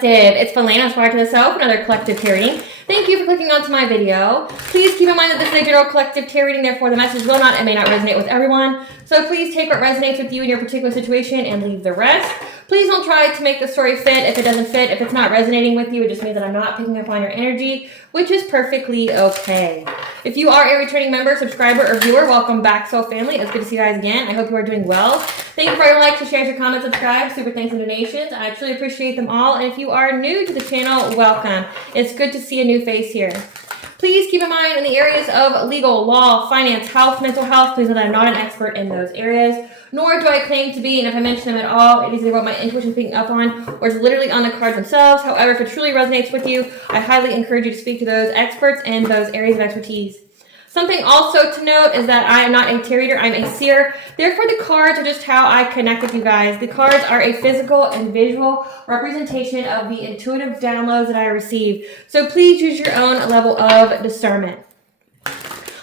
Collective. It's Felena, Astrological Self, another collective tarot reading. Thank you for clicking onto my video. Please keep in mind that this is a general collective tarot reading, therefore the message will not and may not resonate with everyone. So please take what resonates with you in your particular situation and leave the rest. Please don't try to make the story fit if it doesn't fit. If it's not resonating with you, it just means that I'm not picking up on your energy, which is perfectly okay. If you are a returning member, subscriber, or viewer, welcome back, Soul Family. It's good to see you guys again. I hope you are doing well. Thank you for your likes, your shares, your comments, subscribe, super thanks, and donations. I truly appreciate them all. And if you are new to the channel, welcome. It's good to see a new face here. Please keep in mind in the areas of legal, law, finance, health, mental health, please know that I'm not an expert in those areas, nor do I claim to be, and if I mention them at all, it is either what my intuition is picking up on, or it's literally on the cards themselves. However, if it truly resonates with you, I highly encourage you to speak to those experts in those areas of expertise. Something also to note is that I am not a tarot reader, I'm a seer. Therefore, the cards are just how I connect with you guys. The cards are a physical and visual representation of the intuitive downloads that I receive. So please use your own level of discernment.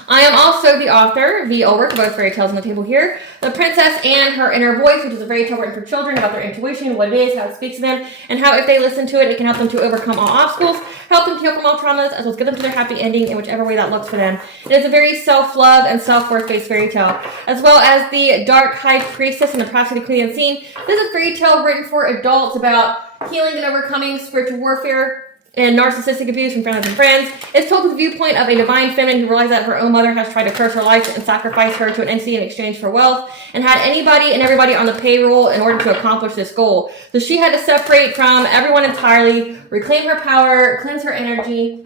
I am also the author, the work of both fairy tales on the table here, The Princess and Her Inner Voice, which is a fairy tale written for children about their intuition, what it is, how it speaks to them, and how if they listen to it, it can help them to overcome all obstacles, help them to heal from all traumas, as well as get them to their happy ending in whichever way that looks for them. It is a very self-love and self-worth based fairy tale, as well as The Dark High Priestess and the Prophecy of the Clean Unseen. This is a fairy tale written for adults about healing and overcoming spiritual warfare and narcissistic abuse from family and friends. It's told with the viewpoint of a divine feminine who realized that her own mother has tried to curse her life and sacrifice her to an entity in exchange for wealth, and had anybody and everybody on the payroll in order to accomplish this goal. So she had to separate from everyone entirely, reclaim her power, cleanse her energy,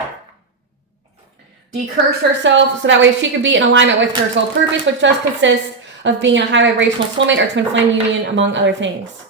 decurse herself, so that way she could be in alignment with her soul purpose, which does consist of being in a high vibrational soulmate or twin flame union, among other things.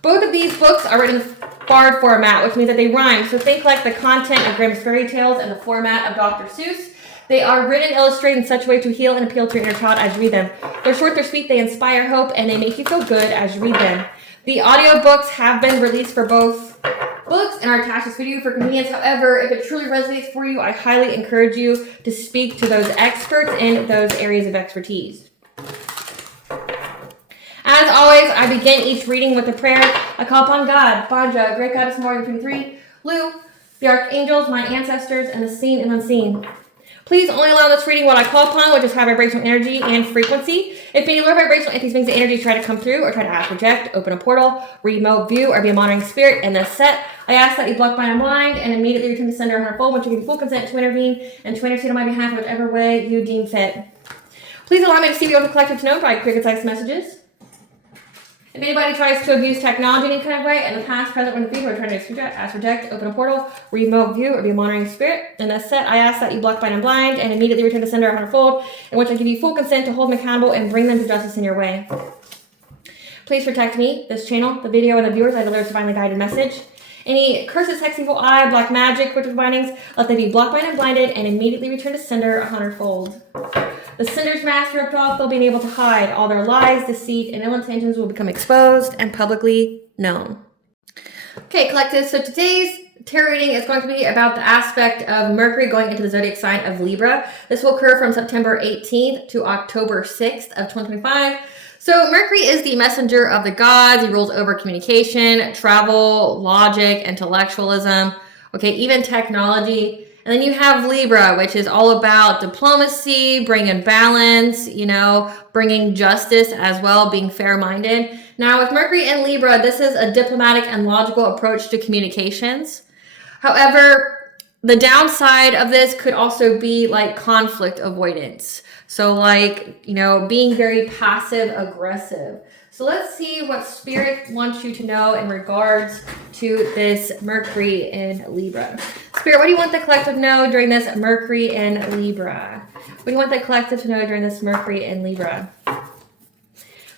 Both of these books are written in bard format, which means that they rhyme. So think like the content of Grimm's fairy tales and the format of Dr. Seuss. They are written and illustrated in such a way to heal and appeal to your inner child as you read them. They're short, they're sweet, they inspire hope, and they make you feel good as you read them. The audiobooks have been released for both books and are attached to this video for convenience. However, if it truly resonates for you, I highly encourage you to speak to those experts in those areas of expertise. As always, I begin each reading with a prayer. I call upon God, Banja, Great Goddess Morgan 23, Lu, the archangels, my ancestors, and the seen and unseen. Please only allow this reading what I call upon, which is high vibrational energy and frequency. If any low vibrational entities, things, and energies try to come through or try to ask, reject, open a portal, remote view, or be a monitoring spirit in this set, I ask that you block, bind, and blind, and immediately return to sender on her fold, which you give full consent to intervene and to intercede on my behalf in whichever way you deem fit. Please allow me to see the open collective to know by clear, concise messages. If anybody tries to abuse technology in any kind of way, in the past, present, or in the future, we're trying to ask, reject, open a portal, remote view, or be a monitoring spirit. In this set, I ask that you block, bind, and blind, and immediately return to sender on her fold, in which I give you full consent to hold them accountable and bring them to justice in your way. Please protect me, this channel, the video, and the viewers. I deliver a divinely guided message. Any curses, hex, evil eye, black magic, witches, bindings, let them be blocked, bind, and blinded, and immediately return to sender a hundredfold. The sender's mask ripped off, they'll be able to hide. All their lies, deceit, and ill intentions will become exposed and publicly known. Okay, collective, so today's tarot reading is going to be about the aspect of Mercury going into the zodiac sign of Libra. This will occur from September 18th to October 6th of 2025. So Mercury is the messenger of the gods. He rules over communication, travel, logic, intellectualism, okay, even technology. And then you have Libra, which is all about diplomacy, bringing balance, you know, bringing justice as well, being fair-minded. Now with Mercury and Libra, this is a diplomatic and logical approach to communications. However, the downside of this could also be like conflict avoidance. So like, you know, being very passive aggressive. So let's see what Spirit wants you to know in regards to this Mercury in Libra. Spirit, what do you want the collective to know during this Mercury in Libra? What do you want the collective to know during this Mercury in Libra?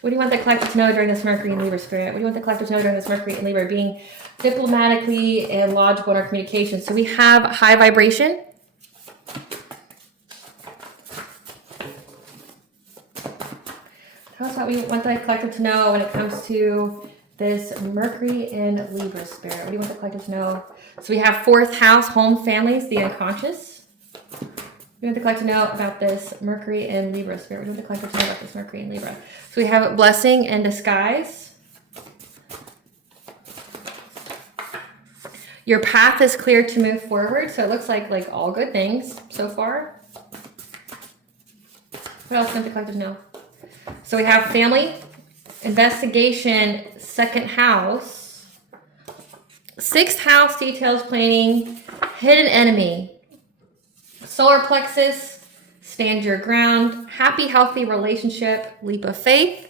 What do you want the collective to know during this Mercury in Libra, Spirit? What do you want the collective to know during this Mercury in Libra? Being diplomatically and logical in our communication. So we have high vibration. Tell us what we want the collective to know when it comes to this Mercury in Libra, Spirit. What do you want the collective to know? So we have fourth house, home, families, the unconscious. We want the collective to know about this Mercury in Libra, Spirit. What do you want the collective to know about this Mercury in Libra? So we have blessing in disguise. Your path is clear to move forward. So it looks like all good things so far. What else can the collective know? So we have family, investigation, second house, sixth house, details planning, hidden enemy, solar plexus, stand your ground, happy, healthy relationship, leap of faith,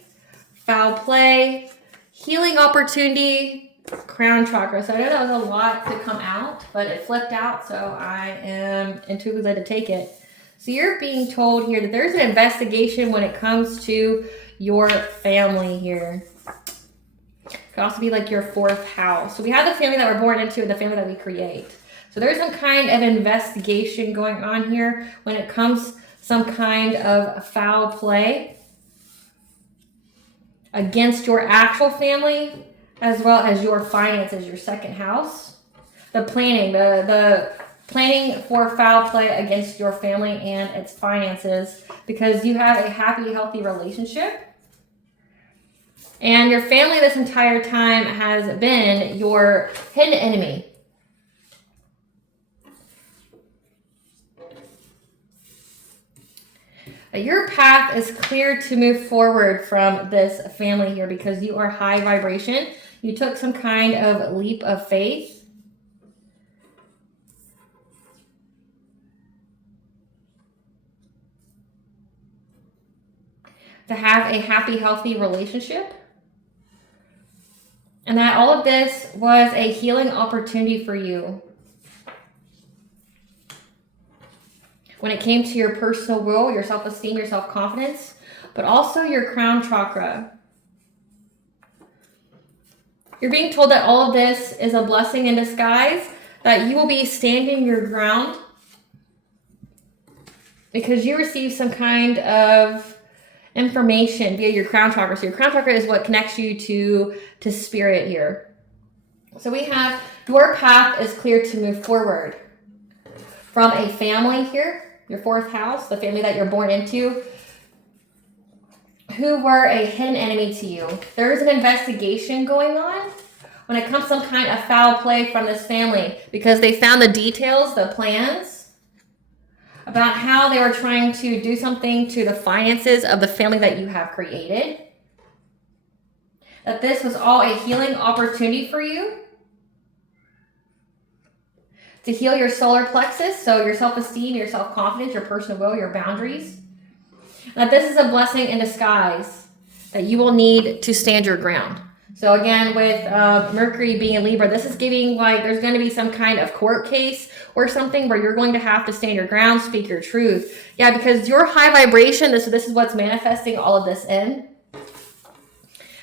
foul play, healing opportunity, crown chakra. So I know that was a lot to come out, but it flipped out, so I am intuitively led to take it. So you're being told here that there's an investigation when it comes to your family here. It could also be like your fourth house. So we have the family that we're born into and the family that we create. So there's some kind of investigation going on here when it comes some kind of foul play against your actual family, as well as your finances, your second house. The planning, the planning for foul play against your family and its finances, because you have a happy, healthy relationship. And your family this entire time has been your hidden enemy. Your path is clear to move forward from this family here because you are high vibration. You took some kind of leap of faith. To have a happy, healthy relationship. And that all of this was a healing opportunity for you. When it came to your personal will, your self-esteem, your self-confidence, but also your crown chakra. You're being told that all of this is a blessing in disguise, that you will be standing your ground because you receive some kind of information via your crown chakra. So your crown chakra is what connects you to spirit here. So we have your path is clear to move forward from a family here, your fourth house, the family that you're born into, who were a hidden enemy to you. There is an investigation going on when it comes to some kind of foul play from this family because they found the details, the plans about how they were trying to do something to the finances of the family that you have created. That this was all a healing opportunity for you to heal your solar plexus, so your self-esteem, your self-confidence, your personal will, your boundaries. That this is a blessing in disguise that you will need to stand your ground. So again, with Mercury being in Libra, this is giving like there's going to be some kind of court case or something where you're going to have to stand your ground, speak your truth. Yeah, because your high vibration, this is what's manifesting all of this in.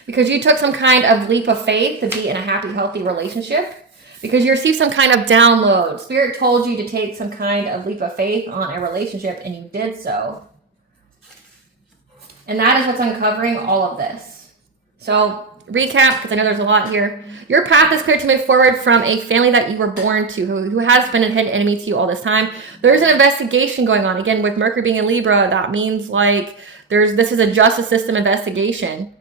Because you took some kind of leap of faith to be in a happy, healthy relationship. Because you received some kind of download. Spirit told you to take some kind of leap of faith on a relationship, and you did so. And that is what's uncovering all of this. So, recap, because I know there's a lot here. Your path is clear to move forward from a family that you were born to, who has been a hidden enemy to you all this time. There's an investigation going on. Again, with Mercury being in Libra, that means like this is a justice system investigation.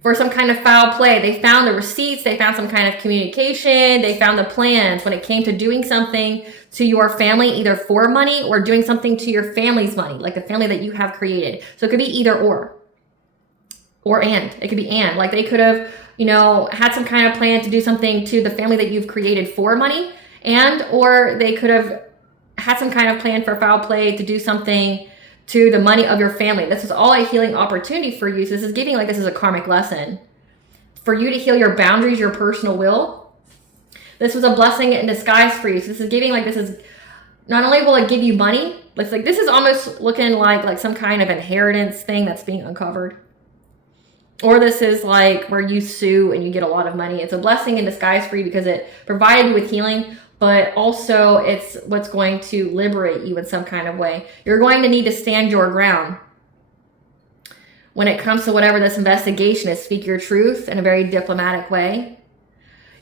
For some kind of foul play. They found the receipts, they found some kind of communication, they found the plans when it came to doing something to your family, either for money or doing something to your family's money, like the family that you have created. So it could be either or and. It could be and. Like they could have, had some kind of plan to do something to the family that you've created for money, or they could have had some kind of plan for foul play to do something to the money of your family. This is all a healing opportunity for you. So this is giving like this is a karmic lesson for you to heal your boundaries, your personal will. This was a blessing in disguise for you. So this is giving like this is not only will it give you money, it's like this is almost looking like some kind of inheritance thing that's being uncovered. Or this is like where you sue and you get a lot of money. It's a blessing in disguise for you because it provided you with healing, but also it's what's going to liberate you in some kind of way. You're going to need to stand your ground when it comes to whatever this investigation is. Speak your truth in a very diplomatic way.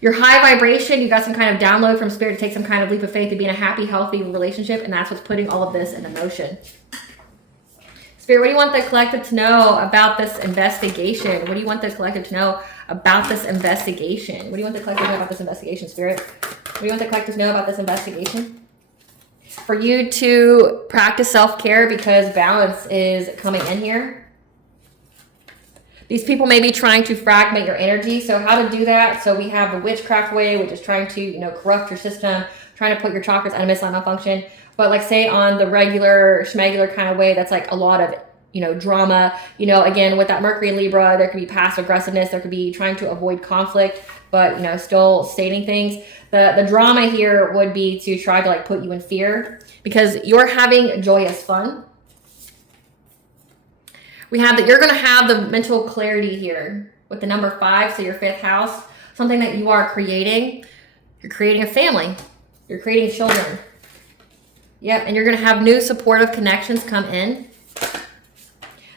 Your high vibration, you got some kind of download from spirit to take some kind of leap of faith to be in a happy, healthy relationship, and that's what's putting all of this into motion. Spirit, what do you want the collective to know about this investigation? What do you want the collective to know about this investigation? What do you want the collective to know about this investigation, Spirit? What do you want the collective to know about this investigation? For you to practice self-care because balance is coming in here. These people may be trying to fragment your energy. So how to do that? So we have the witchcraft way, which is trying to, you know, corrupt your system, trying to put your chakras out of misaligned malfunction. But like say on the regular schmegular kind of way, that's like a lot of, you know, drama. You know, again, with that Mercury in Libra, there could be passive aggressiveness. There could be trying to avoid conflict, but, you know, still stating things. The drama here would be to try to like put you in fear because you're having joyous fun. We have that you're going to have the mental clarity here with the number 5, so your 5th house, something that you are creating. You're creating a family. You're creating children. Yep, and you're going to have new supportive connections come in.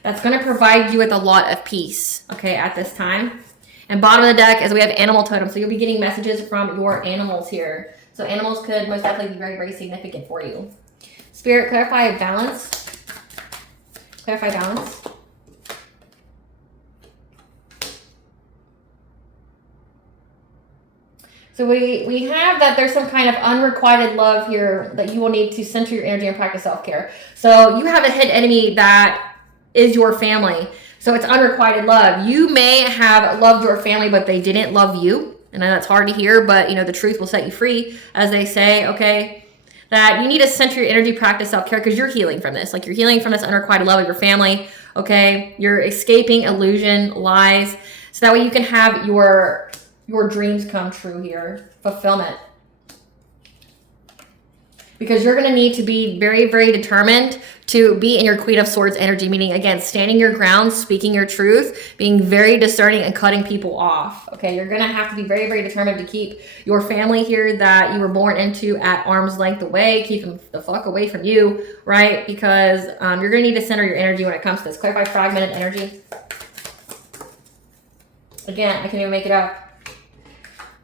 That's going to provide you with a lot of peace, okay, at this time. And bottom of the deck is we have animal totems. So you'll be getting messages from your animals here. So animals could most definitely be very, very significant for you. Spirit, clarify balance. Clarify balance. So we have that there's some kind of unrequited love here that you will need to center your energy and practice self-care. So you have a hidden enemy that is your family. So it's unrequited love. You may have loved your family, but they didn't love you. And that's hard to hear, but you know, the truth will set you free, as they say, okay? That you need to center your energy, practice self-care, because you're healing from this. Like you're healing from this unrequited love of your family, okay? You're escaping illusion, lies, so that way you can have your dreams come true here, fulfillment. Because you're going to need to be very, very determined to be in your Queen of Swords energy, meaning, again, standing your ground, speaking your truth, being very discerning and cutting people off, okay? You're going to have to be very, very determined to keep your family here that you were born into at arm's length away, keep them the fuck away from you, right? Because you're going to need to center your energy when it comes to this. Clarify fragmented energy. Again, I can't even make it up.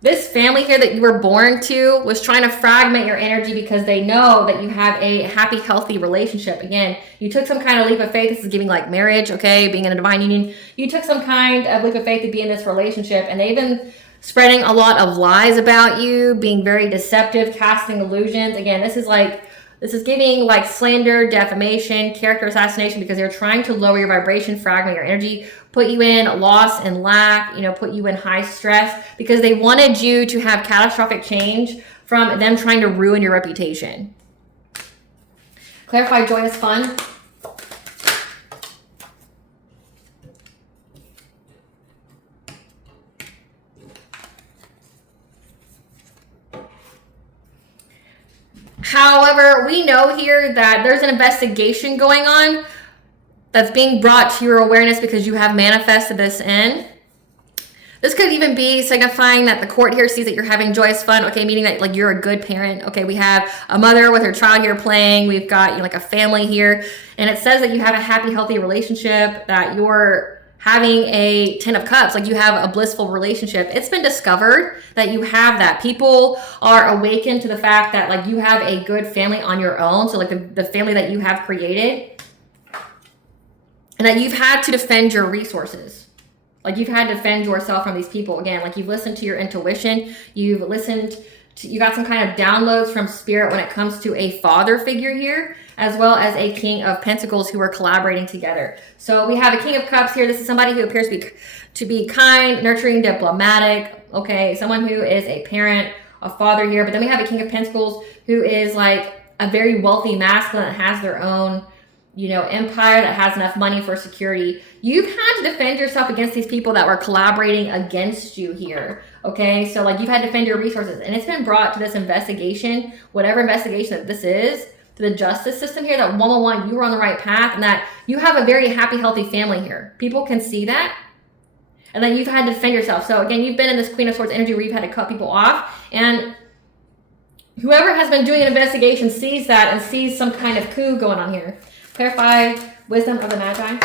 This family here that you were born to was trying to fragment your energy because they know that you have a happy, healthy relationship. Again, you took some kind of leap of faith. This is giving like marriage, okay, being in a divine union. You took some kind of leap of faith to be in this relationship, and they've been spreading a lot of lies about you, being very deceptive, casting illusions. Again, this is giving like slander, defamation, character assassination, because they're trying to lower your vibration, fragment your energy, put you in loss and lack, you know, put you in high stress, because they wanted you to have catastrophic change from them trying to ruin your reputation. Clarify joyous fun. However, we know here that there's an investigation going on that's being brought to your awareness because you have manifested this in. This could even be signifying that the court here sees that you're having joyous fun, okay, meaning that like you're a good parent. Okay, we have a mother with her child here playing. We've got, you know, like a family here, and it says that you have a happy, healthy relationship, that you're having a 10 of cups, like you have a blissful relationship. It's been discovered that you have that. People are awakened to the fact that like you have a good family on your own. So like the family that you have created, and that you've had to defend your resources. Like you've had to defend yourself from these people. Again, like you've listened to your intuition. You got some kind of downloads from spirit when it comes to a father figure here, as well as a King of Pentacles who are collaborating together. So we have a King of Cups here. This is somebody who appears to be kind, nurturing, diplomatic, okay? Someone who is a parent, a father here. But then we have a King of Pentacles who is like a very wealthy masculine that has their own, you know, empire, that has enough money for security. You've had to defend yourself against these people that were collaborating against you here, okay? So like you've had to defend your resources, and it's been brought to this investigation, whatever investigation that this is, to the justice system here, that 111, you were on the right path, and that you have a very happy, healthy family here. People can see that, and that you've had to defend yourself. So again, you've been in this Queen of Swords energy where you've had to cut people off, and whoever has been doing an investigation sees that and sees some kind of coup going on here. Clarify wisdom of the Magi.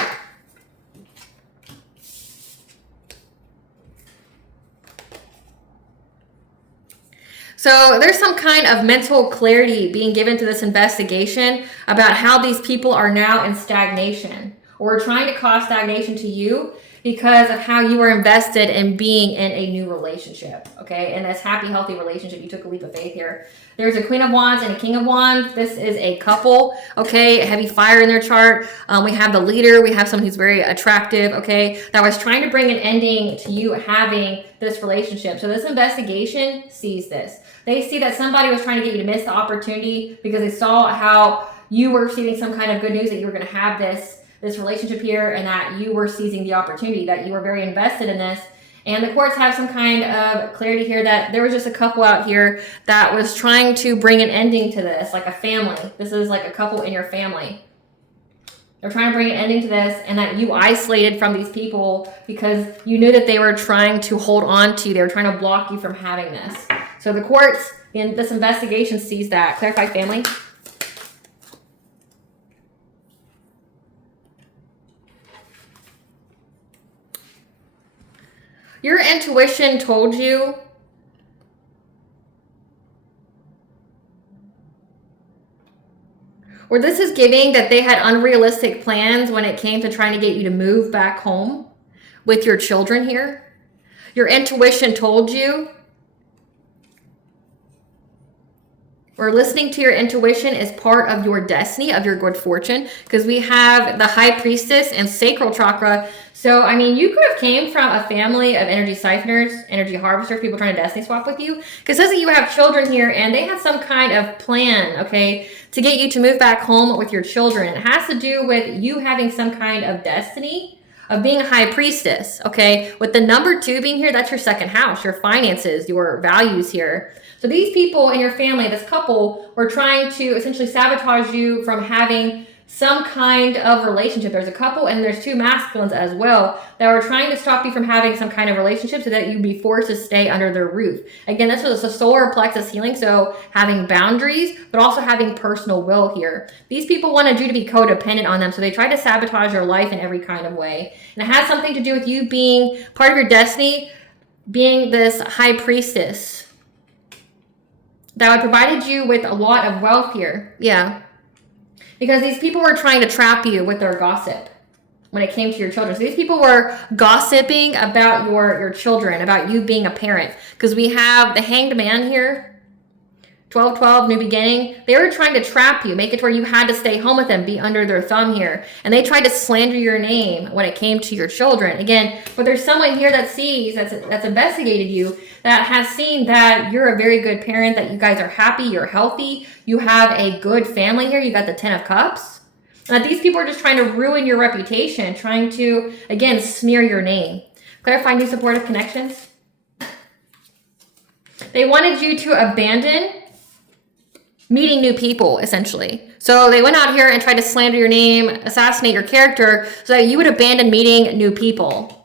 So there's some kind of mental clarity being given to this investigation about how these people are now in stagnation, or trying to cause stagnation to you, because of how you were invested in being in a new relationship, okay? In this happy, healthy relationship, you took a leap of faith here. There's a Queen of Wands and a King of Wands. This is a couple, okay? Heavy fire in their chart. We have the leader. We have someone who's very attractive, okay? That was trying to bring an ending to you having this relationship. So this investigation sees this. They see that somebody was trying to get you to miss the opportunity because they saw how you were receiving some kind of good news that you were going to have this relationship here, and that you were seizing the opportunity, that you were very invested in this. And the courts have some kind of clarity here that there was just a couple out here that was trying to bring an ending to this, like a family. This is like a couple in your family. They're trying to bring an ending to this, and that you isolated from these people because you knew that they were trying to hold on to you. They were trying to block you from having this. So the courts in this investigation sees that. Clarify family. Your intuition told you or this is giving that they had unrealistic plans when it came to trying to get you to move back home with your children here. Your intuition told you, or listening to your intuition is part of your destiny, of your good fortune, because we have the High Priestess and Sacral Chakra. So, I mean, you could have came from a family of energy siphoners, energy harvesters, people trying to destiny swap with you. Because it says that you have children here, and they had some kind of plan, okay, to get you to move back home with your children. It has to do with you having some kind of destiny of being a high priestess, okay? With the number 2 being here, that's your second house, your finances, your values here. So these people in your family, this couple, were trying to essentially sabotage you from having some kind of relationship. There's a couple and there's 2 masculines as well that were trying to stop you from having some kind of relationship so that you'd be forced to stay under their roof. Again, this was a solar plexus healing, so having boundaries, but also having personal will here. These people wanted you to be codependent on them, so they tried to sabotage your life in every kind of way. And it has something to do with you being part of your destiny, being this high priestess that would provided you with a lot of wealth here. Yeah. Because these people were trying to trap you with their gossip when it came to your children. So these people were gossiping about your children, about you being a parent. Because we have the Hanged Man here, 12-12, new beginning. They were trying to trap you, make it to where you had to stay home with them, be under their thumb here. And they tried to slander your name when it came to your children. Again, but there's someone here that sees, that's investigated you, that has seen that you're a very good parent, that you guys are happy, you're healthy, you have a good family here. You got the 10 of Cups. These people are just trying to ruin your reputation, trying to, again, smear your name. Clarify new supportive connections. They wanted you to abandon meeting new people, essentially. So they went out here and tried to slander your name, assassinate your character, so that you would abandon meeting new people.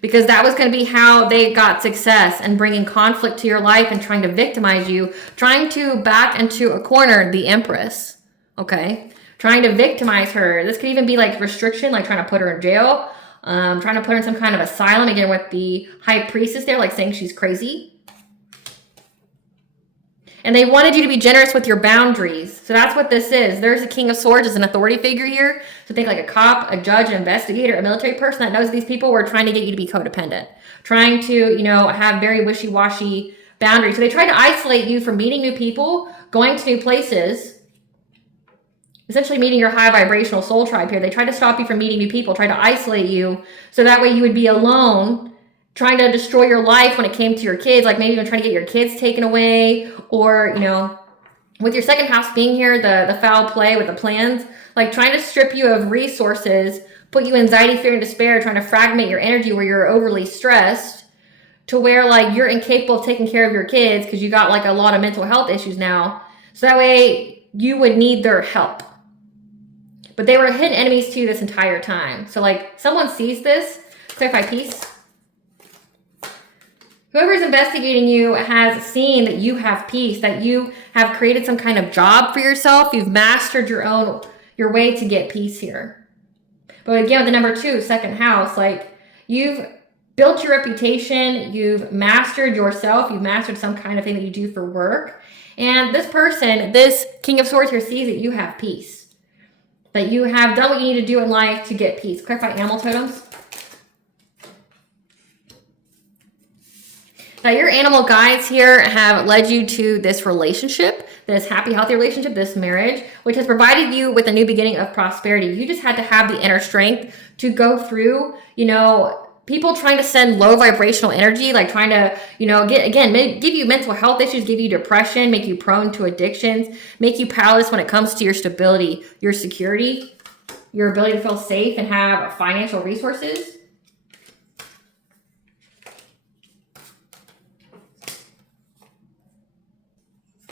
Because that was going to be how they got success and bringing conflict to your life and trying to victimize you, trying to back into a corner the Empress, okay? Trying to victimize her. This could even be like restriction, like trying to put her in jail, trying to put her in some kind of asylum, again with the High Priestess there, like saying she's crazy. And they wanted you to be generous with your boundaries. So that's what this is. There's a King of Swords as an authority figure here. So think like a cop, a judge, an investigator, a military person that knows these people were trying to get you to be codependent. Trying to, have very wishy-washy boundaries. So they tried to isolate you from meeting new people, going to new places, essentially meeting your high vibrational soul tribe here. They tried to stop you from meeting new people, tried to isolate you so that way you would be alone, trying to destroy your life when it came to your kids, like maybe even trying to get your kids taken away, or, with your second house being here, the foul play with the plans, like trying to strip you of resources, put you in anxiety, fear, and despair, trying to fragment your energy where you're overly stressed to where like you're incapable of taking care of your kids because you got like a lot of mental health issues now. So that way you would need their help. But they were hidden enemies to you this entire time. So like someone sees this, clarify peace. Whoever's investigating you has seen that you have peace, that you have created some kind of job for yourself. You've mastered your way to get peace here. But again, with the number 2, second house, like you've built your reputation, you've mastered yourself, you've mastered some kind of thing that you do for work. And this person, this King of Swords here, sees that you have peace, that you have done what you need to do in life to get peace. Clarify animal totems. Now, your animal guides here have led you to this relationship, this happy, healthy relationship, this marriage, which has provided you with a new beginning of prosperity. You just had to have the inner strength to go through, people trying to send low vibrational energy, like trying to, give you mental health issues, give you depression, make you prone to addictions, make you powerless when it comes to your stability, your security, your ability to feel safe and have financial resources.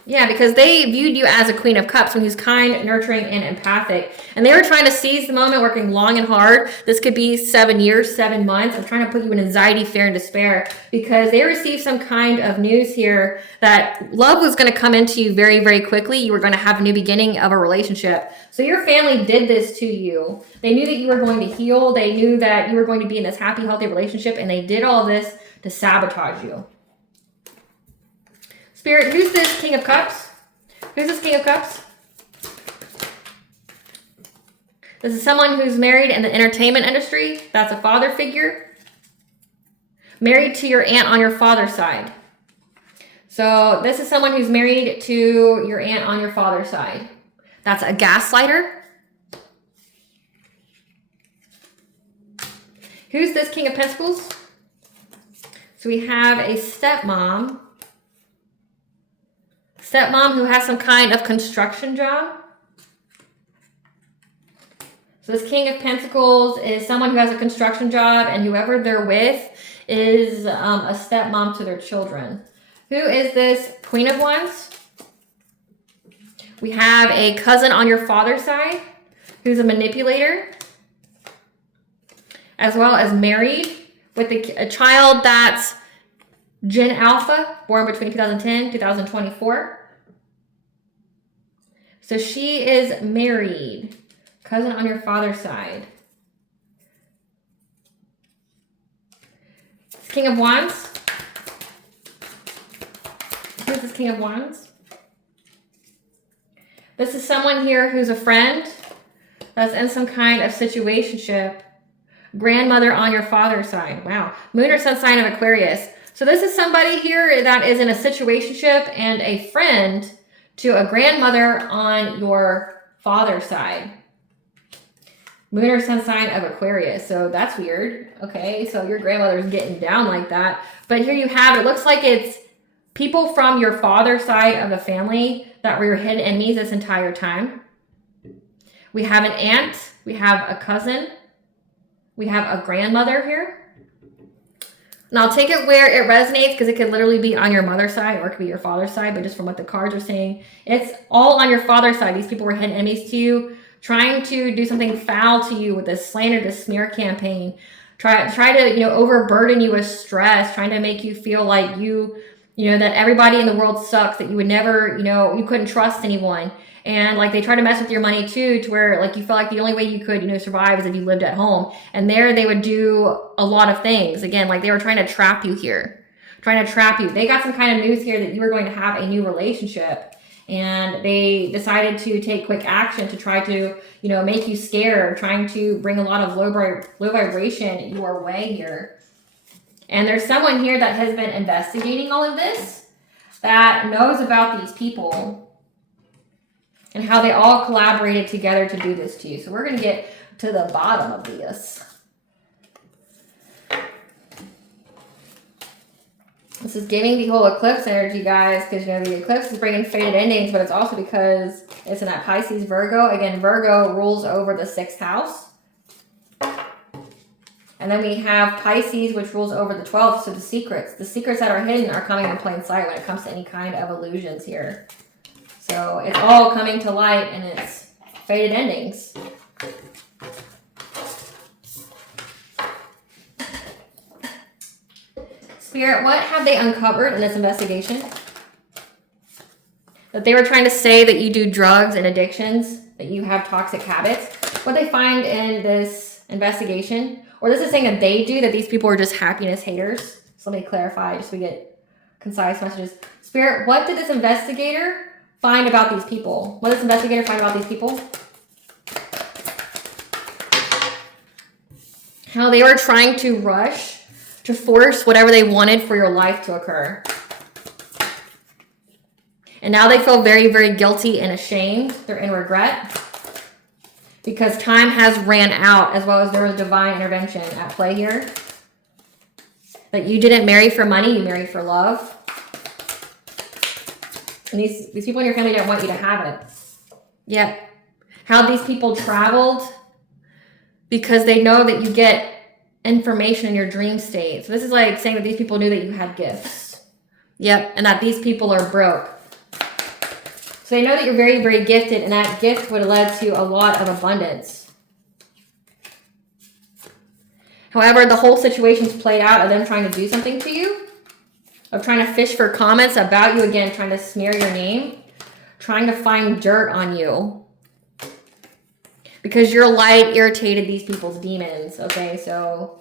Yeah, because they viewed you as a Queen of Cups, someone who's kind, nurturing, and empathic. And they were trying to seize the moment, working long and hard. This could be 7 years, 7 months. I'm trying to put you in anxiety, fear, and despair because they received some kind of news here that love was going to come into you very, very quickly. You were going to have a new beginning of a relationship. So your family did this to you. They knew that you were going to heal. They knew that you were going to be in this happy, healthy relationship, and they did all this to sabotage you. Spirit, who's this King of Cups? Who's this King of Cups? This is someone who's married in the entertainment industry. That's a father figure. Married to your aunt on your father's side. So this is someone who's married to your aunt on your father's side. That's a gaslighter. Who's this King of Pentacles? So we have a stepmom. Stepmom who has some kind of construction job. So this King of Pentacles is someone who has a construction job, and whoever they're with is a stepmom to their children. Who is this Queen of Wands? We have a cousin on your father's side who's a manipulator, as well as married with a child that's Gen Alpha, born between 2010 and 2024. So she is married. Cousin on your father's side. King of Wands. Who's this King of Wands? This is someone here who's a friend that's in some kind of situationship. Grandmother on your father's side. Wow. Moon or sun sign of Aquarius. So this is somebody here that is in a situationship and a friend to a grandmother on your father's side. Moon or sun sign of Aquarius. So that's weird. Okay, so your grandmother's getting down like that. But here you have, it looks like it's people from your father's side of the family that were your hidden enemies this entire time. We have an aunt. We have a cousin. We have a grandmother here. And I'll take it where it resonates because it could literally be on your mother's side or it could be your father's side. But just from what the cards are saying, it's all on your father's side. These people were hidden enemies to you, trying to do something foul to you with this slander, this smear campaign. Try to, overburden you with stress, trying to make you feel like that everybody in the world sucks, that you would never, you couldn't trust anyone. And like they try to mess with your money too, to where like you felt like the only way you could, survive is if you lived at home. And there they would do a lot of things. Again, like they were trying to trap you here, trying to trap you. They got some kind of news here that you were going to have a new relationship. And they decided to take quick action to try to, make you scared, trying to bring a lot of low vibration your way here. And there's someone here that has been investigating all of this, that knows about these people and how they all collaborated together to do this to you. So we're going to get to the bottom of this. This is giving the whole eclipse energy, guys, because the eclipse is bringing fated endings, but it's also because it's in that Pisces Virgo. Again, Virgo rules over the 6th house. And then we have Pisces, which rules over the 12th. So the secrets that are hidden are coming in plain sight when it comes to any kind of illusions here. So it's all coming to light and it's fated endings. Spirit, what have they uncovered in this investigation? That they were trying to say that you do drugs and addictions, that you have toxic habits. What they find in this investigation, or this is saying that they do, that these people are just happiness haters. So let me clarify just so we get concise messages. Spirit, what did this investigator find about these people? What does this investigator find about these people? How they were trying to rush to force whatever they wanted for your life to occur. And now they feel very, very guilty and ashamed. They're in regret because time has ran out, as well as there was divine intervention at play here. That you didn't marry for money, you married for love. And these people in your family don't want you to have it. Yep. How these people traveled because they know that you get information in your dream state. So this is like saying that these people knew that you had gifts. Yep. And that these people are broke. So they know that you're very, very gifted, and that gift would have led to a lot of abundance. However, the whole situation's played out of them trying to do something to you, of trying to fish for comments about you, again, trying to smear your name, trying to find dirt on you. Because your light irritated these people's demons, okay? So,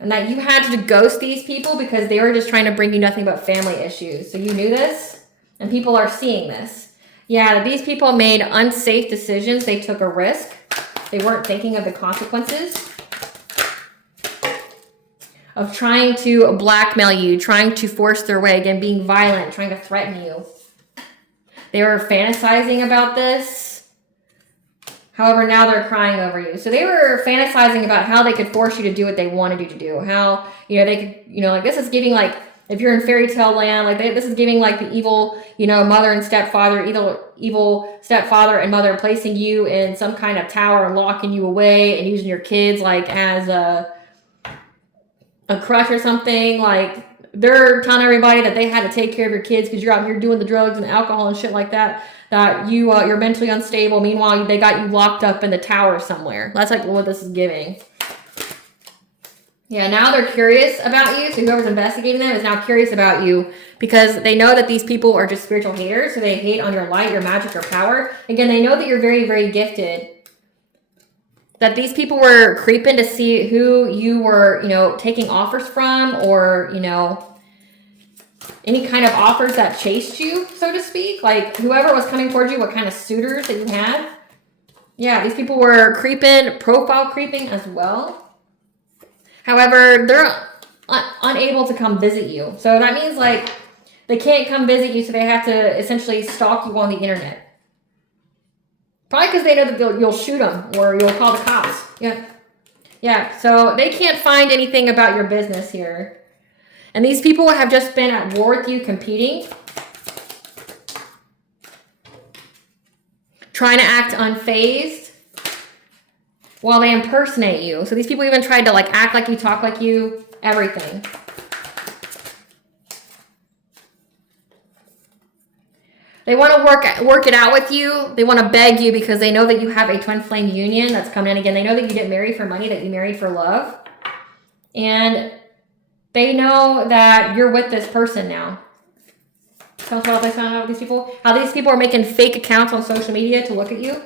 and that you had to ghost these people because they were just trying to bring you nothing but family issues. So you knew this, and people are seeing this. Yeah, these people made unsafe decisions. They took a risk. They weren't thinking of the consequences of trying to blackmail you, trying to force their way, again, being violent, trying to threaten you. They were fantasizing about this. However, now they're crying over you. So they were fantasizing about how they could force you to do what they wanted you to do. How, they could, like this is giving like, if you're in fairy tale land, like this is giving like the evil, mother and stepfather, evil stepfather and mother placing you in some kind of tower and locking you away and using your kids like as a crutch or something. Like they're telling everybody that they had to take care of your kids because you're out here doing the drugs and alcohol and shit like that. That you're mentally unstable. Meanwhile, they got you locked up in the tower somewhere. That's like what this is giving. Yeah, now they're curious about you. So whoever's investigating them is now curious about you because they know that these people are just spiritual haters. So they hate on your light, your magic, your power. Again, they know that you're very, very gifted. That these people were creeping to see who you were, taking offers from or, any kind of offers that chased you, so to speak. Like whoever was coming towards you, what kind of suitors that you had. Yeah, these people were creeping, profile creeping as well. However, they're unable to come visit you. So that means like they can't come visit you, so they have to essentially stalk you on the internet. Probably because they know that you'll shoot them or you'll call the cops. Yeah. Yeah, so they can't find anything about your business here. And these people have just been at war with you, competing. Trying to act unfazed. While they impersonate you. So these people even tried to like act like you, talk like you, everything. They want to work it out with you. They want to beg you because they know that you have a twin flame union that's coming in. Again, they know that you didn't marry for money, that you married for love. And they know that you're with this person now. Tell us what they found out with these people. How these people are making fake accounts on social media to look at you.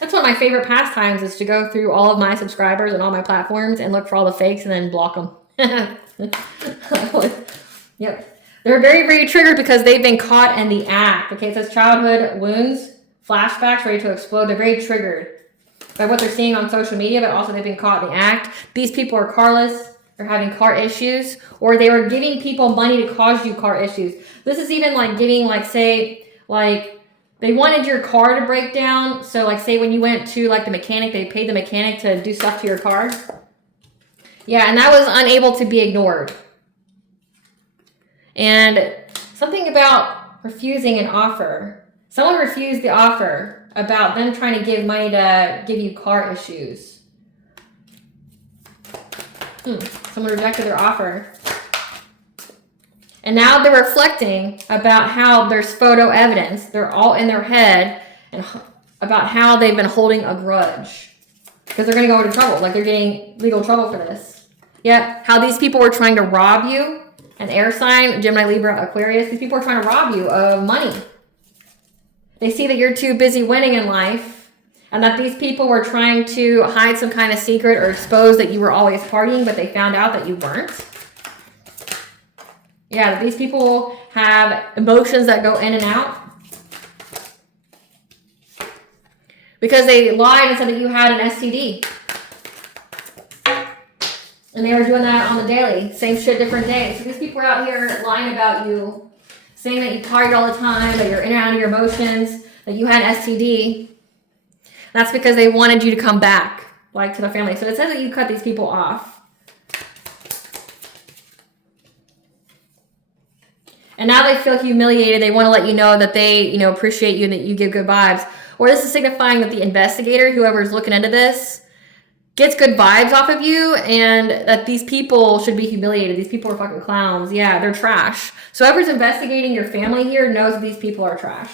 That's one of my favorite pastimes is to go through all of my subscribers and all my platforms and look for all the fakes and then block them. Yep. They're very, very triggered because they've been caught in the act. Okay, it says childhood wounds, flashbacks ready to explode. They're very triggered by what they're seeing on social media, but also they've been caught in the act. These people are carless. They're having car issues, or they were giving people money to cause you car issues. This is even like giving, like, say, like, they wanted your car to break down. So like say when you went to like the mechanic, they paid the mechanic to do stuff to your car. Yeah, and that was unable to be ignored. And something about refusing an offer. Someone refused the offer about them trying to give money to give you car issues. Someone rejected their offer. And now they're reflecting about how there's photo evidence. They're all in their head and about how they've been holding a grudge. Because they're going to go into trouble. Like they're getting legal trouble for this. Yeah, how these people were trying to rob you. An air sign, Gemini, Libra, Aquarius. These people are trying to rob you of money. They see that you're too busy winning in life. And that these people were trying to hide some kind of secret or expose that you were always partying, but they found out that you weren't. Yeah, these people have emotions that go in and out. Because they lied and said that you had an STD. And they were doing that on the daily. Same shit, different day. So these people were out here lying about you, saying that you partied all the time, that you're in and out of your emotions, that you had STD. That's because they wanted you to come back, like, to the family. So it says that you cut these people off. And now they feel humiliated. They want to let you know that they, you know, appreciate you and that you give good vibes. Or this is signifying that the investigator, whoever's looking into this, gets good vibes off of you, and that these people should be humiliated. These people are fucking clowns. Yeah, they're trash. So whoever's investigating your family here knows that these people are trash.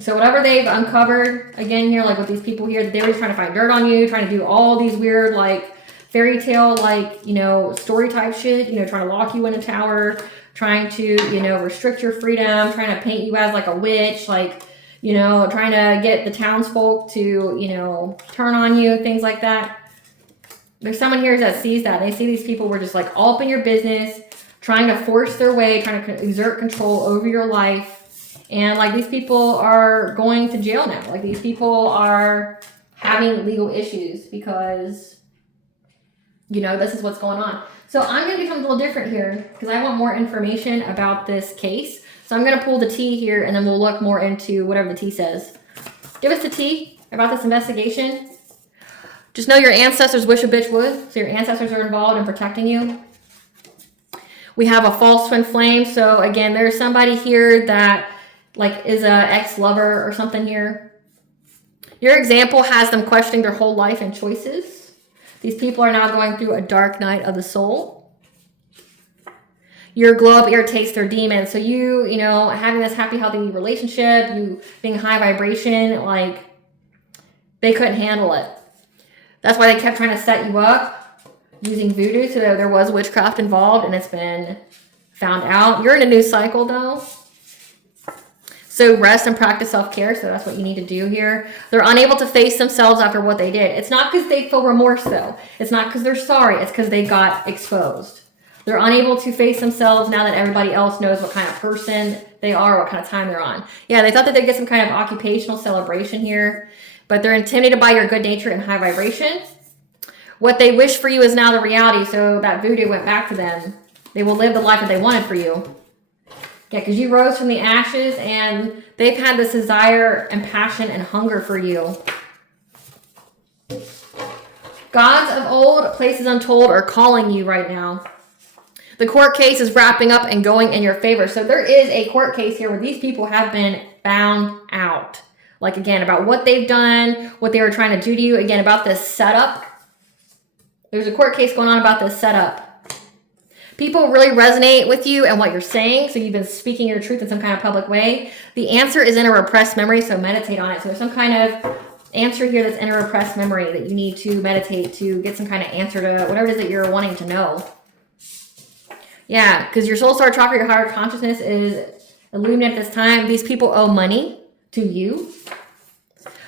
So whatever they've uncovered, again here, like with these people here, they were just trying to find dirt on you, trying to do all these weird, like, fairy tale, like, you know, story type shit, you know, trying to lock you in a tower, trying to, you know, restrict your freedom, trying to paint you as like a witch, like, you know, trying to get the townsfolk to, you know, turn on you, things like that. There's someone here that sees that. They see these people were just like all up in your business, trying to force their way, trying to exert control over your life. And like these people are going to jail now. Like these people are having legal issues because, you know, this is what's going on. So I'm going to do something a little different here because I want more information about this case. So I'm going to pull the T here and then we'll look more into whatever the T says. Give us the T about this investigation. Just know your ancestors wish a bitch would. So your ancestors are involved in protecting you. We have a false twin flame. So again, there's somebody here that like is a ex-lover or something here. Your example has them questioning their whole life and choices. These people are now going through a dark night of the soul. Your glow up irritates their demons. So you know, having this happy, healthy relationship, you being high vibration, like they couldn't handle it. That's why they kept trying to set you up using voodoo. So there was witchcraft involved and it's been found out. You're in a new cycle though. So rest and practice self-care. So that's what you need to do here. They're unable to face themselves after what they did. It's not because they feel remorse though. It's not because they're sorry. It's because they got exposed. They're unable to face themselves now that everybody else knows what kind of person they are, what kind of time they're on. Yeah, they thought that they'd get some kind of occupational celebration here, but they're intimidated by your good nature and high vibration. What they wish for you is now the reality. So that voodoo went back to them. They will live the life that they wanted for you. Yeah, because you rose from the ashes and they've had this desire and passion and hunger for you. Gods of old, places untold are calling you right now. The court case is wrapping up and going in your favor. So there is a court case here where these people have been found out. Like, again, about what they've done, what they were trying to do to you. Again, about this setup. There's a court case going on about this setup. People really resonate with you and what you're saying. So you've been speaking your truth in some kind of public way. The answer is in a repressed memory, so meditate on it. So there's some kind of answer here that's in a repressed memory that you need to meditate to get some kind of answer to whatever it is that you're wanting to know. Yeah, because your soul star chakra, your higher consciousness is illuminated at this time. These people owe money to you.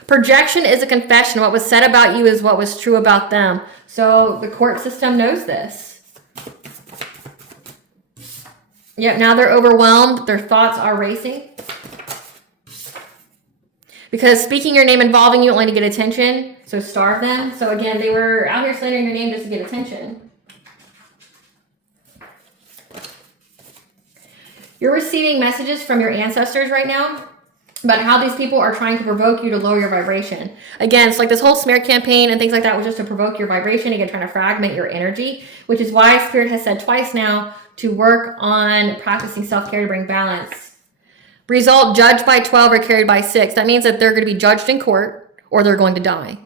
Projection is a confession. What was said about you is what was true about them. So the court system knows this. Yep, now they're overwhelmed. Their thoughts are racing. Because speaking your name involving you only to get attention, so starve them. So again, they were out here slandering your name just to get attention. You're receiving messages from your ancestors right now about how these people are trying to provoke you to lower your vibration. Again, it's like this whole smear campaign and things like that was just to provoke your vibration. Again, trying to fragment your energy, which is why Spirit has said twice now to work on practicing self-care to bring balance. Result, judged by 12 or carried by 6. That means that they're going to be judged in court or they're going to die.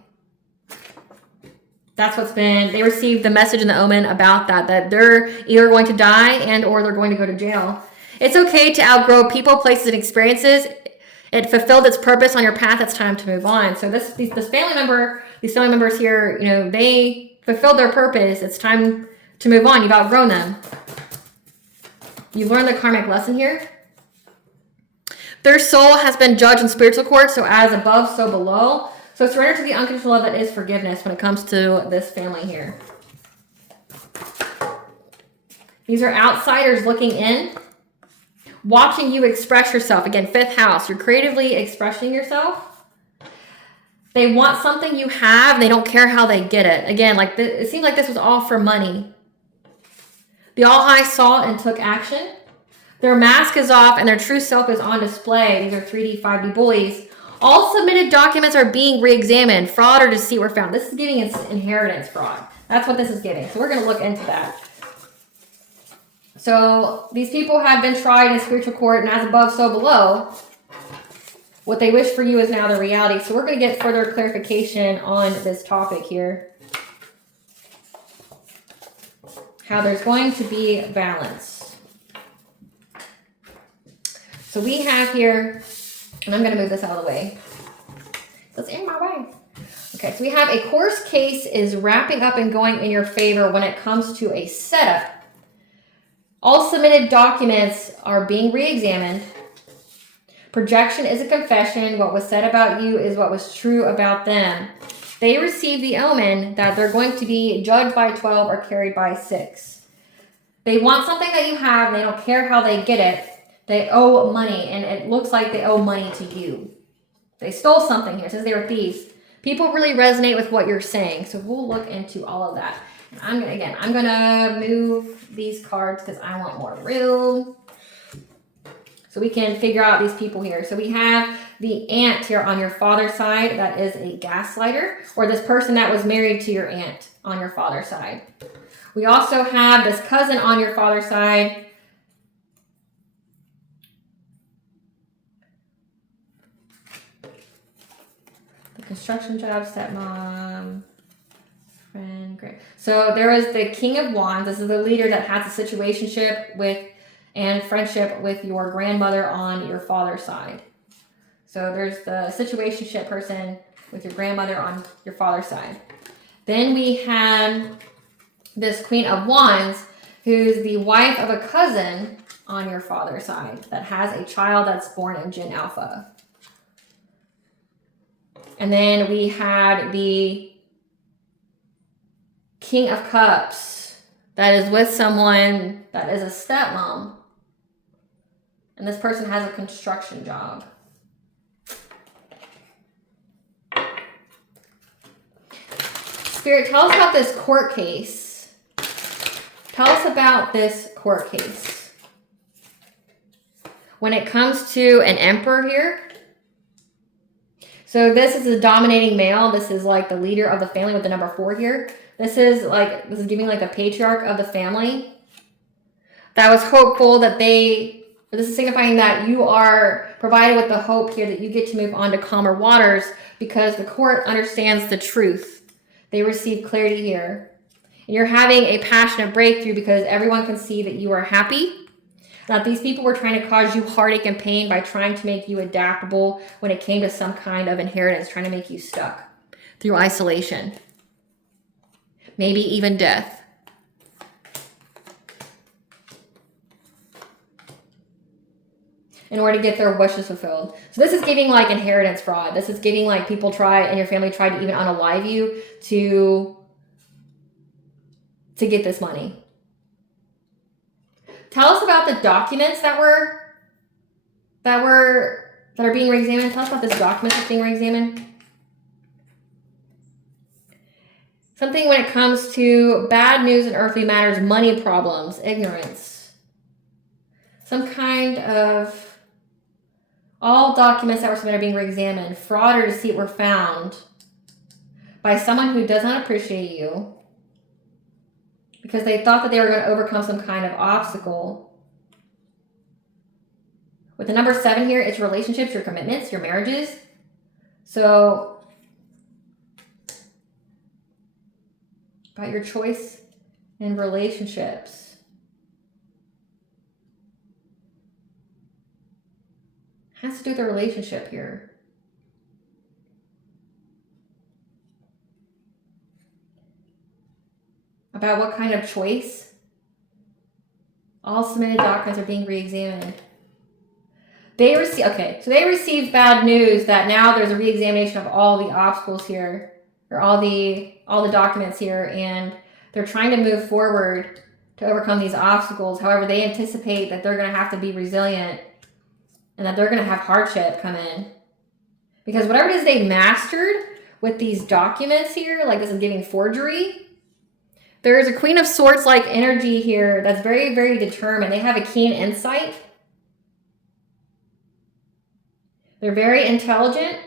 That's what's been, they received the message and the omen about that they're either going to die and or they're going to go to jail. It's okay to outgrow people, places, and experiences. It fulfilled its purpose on your path. It's time to move on. So this family member, these family members here, you know, they fulfilled their purpose. It's time to move on. You've outgrown them. You've learned the karmic lesson here. Their soul has been judged in spiritual court, so as above, so below. So surrender to the unconditional love that is forgiveness when it comes to this family here. These are outsiders looking in, watching you express yourself. Again, 5th house, you're creatively expressing yourself. They want something you have. They don't care how they get it. Again, like it seems like this was all for money. The All High saw and took action. Their mask is off and their true self is on display. These are 3D, 5D bullies. All submitted documents are being re-examined. Fraud or deceit were found. This is giving inheritance fraud. That's what this is giving. So we're going to look into that. So these people have been tried in spiritual court, and as above, so below. What they wish for you is now the reality. So we're going to get further clarification on this topic here. How there's going to be balance. So we have here, and I'm going to move this out of the way. It's in my way. Okay, so we have a course case is wrapping up and going in your favor when it comes to a setup. All submitted documents are being re-examined. Projection is a confession. What was said about you is what was true about them. They receive the omen that they're going to be judged by 12 or carried by 6. They want something that you have, and they don't care how they get it. They owe money, and it looks like they owe money to you. They stole something here. It says they were thieves. People really resonate with what you're saying, so we'll look into all of that. I'm gonna move these cards because I want more room. So we can figure out these people here. So we have the aunt here on your father's side. That is a gaslighter, or this person that was married to your aunt on your father's side. We also have this cousin on your father's side. The construction job, stepmom, friend, great. So there is the King of Wands. This is the leader that has a situationship with and friendship with your grandmother on your father's side. So there's the situationship person with your grandmother on your father's side. Then we have this Queen of Wands, who's the wife of a cousin on your father's side that has a child that's born in Gen Alpha. And then we had the King of Cups that is with someone that is a stepmom. And this person has a construction job. Spirit, tell us about this court case. Tell us about this court case. When it comes to an emperor here, so this is a dominating male. This is like the leader of the family with the number 4 here. This is giving like the patriarch of the family. That was hopeful that this is signifying that you are provided with the hope here that you get to move on to calmer waters because the court understands the truth. They receive clarity here. And you're having a passionate breakthrough because everyone can see that you are happy. That these people were trying to cause you heartache and pain by trying to make you adaptable when it came to some kind of inheritance, trying to make you stuck through isolation. Maybe even death. In order to get their wishes fulfilled. So this is giving like inheritance fraud. This is giving like people and your family tried to even unalive you to get this money. Tell us about the documents that are being re-examined. Tell us about this document that's being re-examined. Something when it comes to bad news in earthly matters, money problems, ignorance. Some kind of all documents that were submitted are being re-examined. Fraud or deceit were found by someone who does not appreciate you because they thought that they were going to overcome some kind of obstacle. With the number 7 here, it's relationships, your commitments, your marriages. So, about your choice in relationships. Has to do with the relationship here. About what kind of choice. All submitted documents are being re-examined. They received bad news that now there's a re-examination of all the obstacles here, or all the documents here, and they're trying to move forward to overcome these obstacles. However, they anticipate that they're going to have to be resilient and that they're going to have hardship come in. Because whatever it is they mastered with these documents here, like this is giving forgery. There's a Queen of Swords like energy here that's very, very determined. They have a keen insight. They're very intelligent.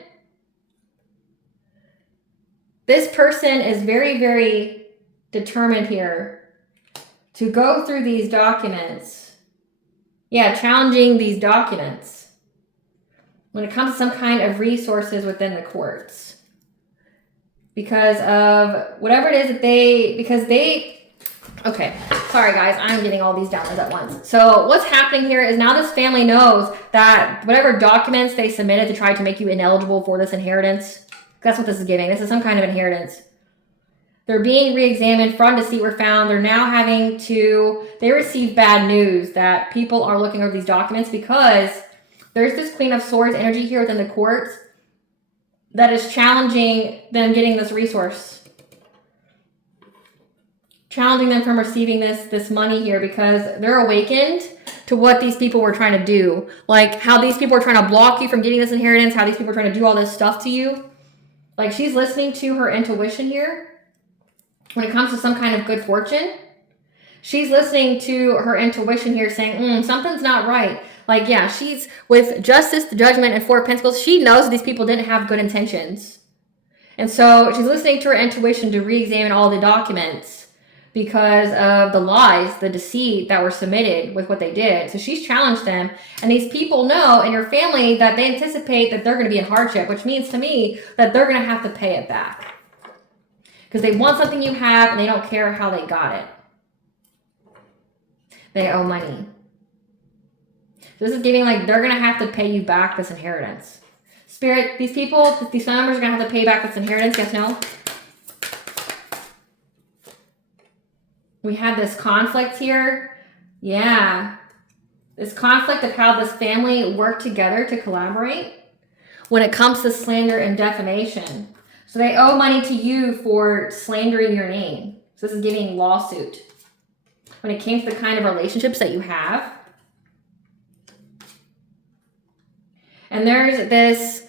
This person is very, very determined here to go through these documents. Yeah, challenging these documents when it comes to some kind of resources within the courts. Because of whatever it is that okay, sorry guys, I'm getting all these downloads at once. So what's happening here is now this family knows that whatever documents they submitted to try to make you ineligible for this inheritance, that's what this is giving. This is some kind of inheritance. They're being re-examined, fraud and deceit were found. They're now they received bad news that people are looking over these documents because there's this Queen of Swords energy here within the courts that is challenging them getting this resource. Challenging them from receiving this money here because they're awakened to what these people were trying to do. Like how these people are trying to block you from getting this inheritance, how these people are trying to do all this stuff to you. Like she's listening to her intuition here when it comes to some kind of good fortune. She's listening to her intuition here saying, something's not right. Like, yeah, she's with justice, the judgment, and Four of Pentacles. She knows these people didn't have good intentions. And so she's listening to her intuition to re-examine all the documents because of the lies, the deceit that were submitted with what they did. So she's challenged them. And these people know in your family that they anticipate that they're going to be in hardship, which means to me that they're going to have to pay it back. Because they want something you have and they don't care how they got it. They owe money. So this is giving like they're going to have to pay you back this inheritance. Spirit, these people, these family members are going to have to pay back this inheritance. Yes, no? We have this conflict here. Yeah. This conflict of how this family worked together to collaborate when it comes to slander and defamation. So they owe money to you for slandering your name. So this is giving lawsuit. When it came to the kind of relationships that you have. And there's this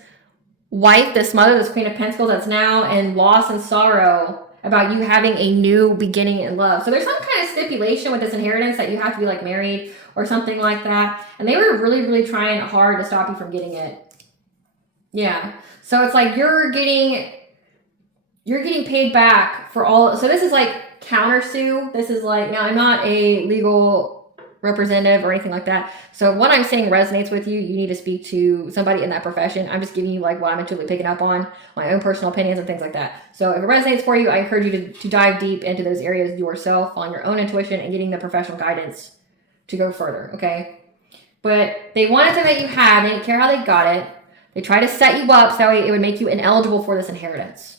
wife, this mother, this Queen of Pentacles that's now in loss and sorrow about you having a new beginning in love. So there's some kind of stipulation with this inheritance that you have to be like married or something like that. And they were really, really trying hard to stop you from getting it. Yeah. So it's like you're getting paid back for all. So this is like countersue. This is like, now I'm not a legal representative or anything like that. So what I'm saying resonates with you. You need to speak to somebody in that profession. I'm just giving you like what I'm intuitively picking up on, my own personal opinions and things like that. So if it resonates for you, I encourage you to dive deep into those areas yourself on your own intuition and getting the professional guidance to go further. Okay. But they wanted to make you have, they didn't care how they got it. They tried to set you up so that way it would make you ineligible for this inheritance.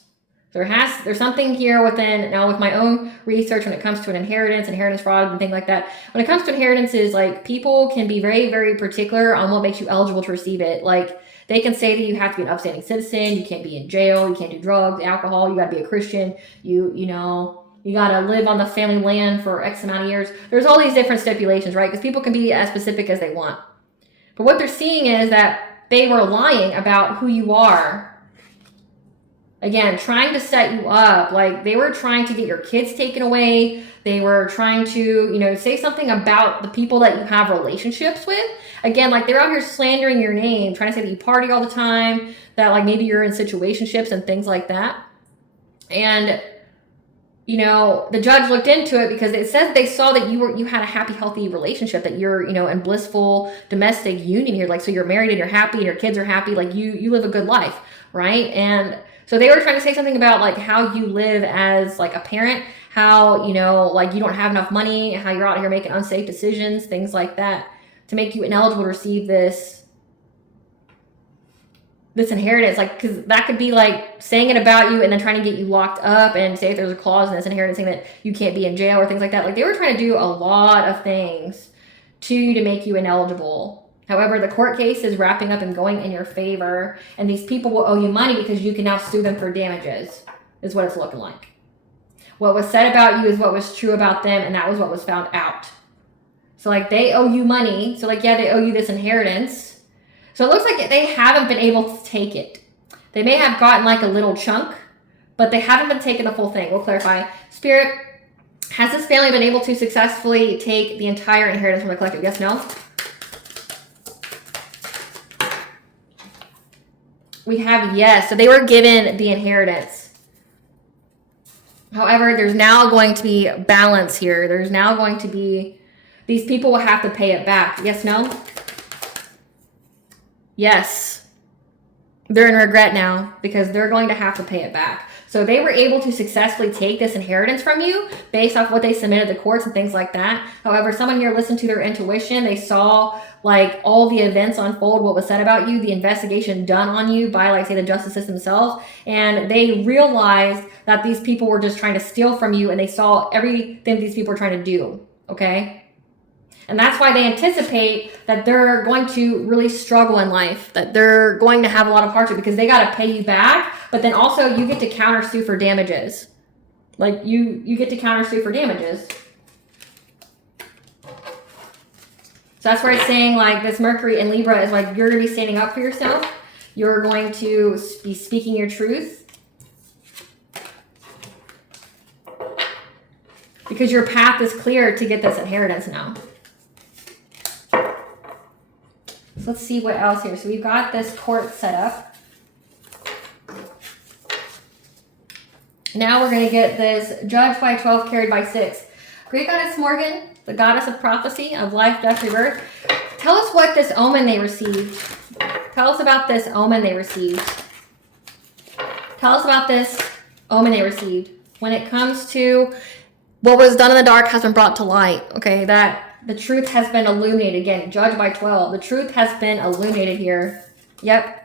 There's something here within, now with my own research when it comes to an inheritance fraud and things like that. When it comes to inheritances, like people can be very, very particular on what makes you eligible to receive it. Like they can say that you have to be an upstanding citizen, you can't be in jail, you can't do drugs, alcohol, you gotta be a Christian, you gotta live on the family land for X amount of years. There's all these different stipulations, right? Because people can be as specific as they want. But what they're seeing is that they were lying about who you are. Again, trying to set you up, like they were trying to get your kids taken away. They were trying to, say something about the people that you have relationships with. Again, like they're out here slandering your name, trying to say that you party all the time, that like maybe you're in situationships and things like that. And, the judge looked into it because it says they saw that you had a happy, healthy relationship, that you're, in blissful domestic union here. Like, so you're married and you're happy and your kids are happy. Like you live a good life, right? And so they were trying to say something about like how you live as like a parent, how, like you don't have enough money, how you're out here making unsafe decisions, things like that, to make you ineligible to receive this inheritance. Like, because that could be like saying it about you and then trying to get you locked up and say if there's a clause in this inheritance saying that you can't be in jail or things like that. Like they were trying to do a lot of things to make you ineligible. However, the court case is wrapping up and going in your favor, and these people will owe you money because you can now sue them for damages, is what it's looking like. What was said about you is what was true about them, and that was what was found out. So, like, they owe you money. So, like, yeah, they owe you this inheritance. So, it looks like they haven't been able to take it. They may have gotten like a little chunk, but they haven't been taking the full thing. We'll clarify. Spirit, has this family been able to successfully take the entire inheritance from the collective? Yes, no? We have yes. So they were given the inheritance. However, there's now going to be balance here. There's now going to be, these people will have to pay it back. Yes, no? Yes. They're in regret now because they're going to have to pay it back. So they were able to successfully take this inheritance from you based off what they submitted to courts and things like that. However, someone here listened to their intuition. They saw like all the events unfold, what was said about you, the investigation done on you by like say the justice system themselves. And they realized that these people were just trying to steal from you, and they saw everything these people were trying to do. Okay. And that's why they anticipate that they're going to really struggle in life, that they're going to have a lot of hardship because they got to pay you back. But then also you get to countersue for damages. Like you get to countersue for damages. So that's where it's saying like this Mercury in Libra is like, you're going to be standing up for yourself. You're going to be speaking your truth. Because your path is clear to get this inheritance now. So let's see what else here. So we've got this court set up. Now we're going to get this judged by 12, carried by 6. Great Goddess Morgan, the goddess of prophecy, of life, death, rebirth. Tell us what this omen they received. Tell us about this omen they received. Tell us about this omen they received. When it comes to what was done in the dark has been brought to light. Okay, that the truth has been illuminated. Again, judged by 12. The truth has been illuminated here. Yep.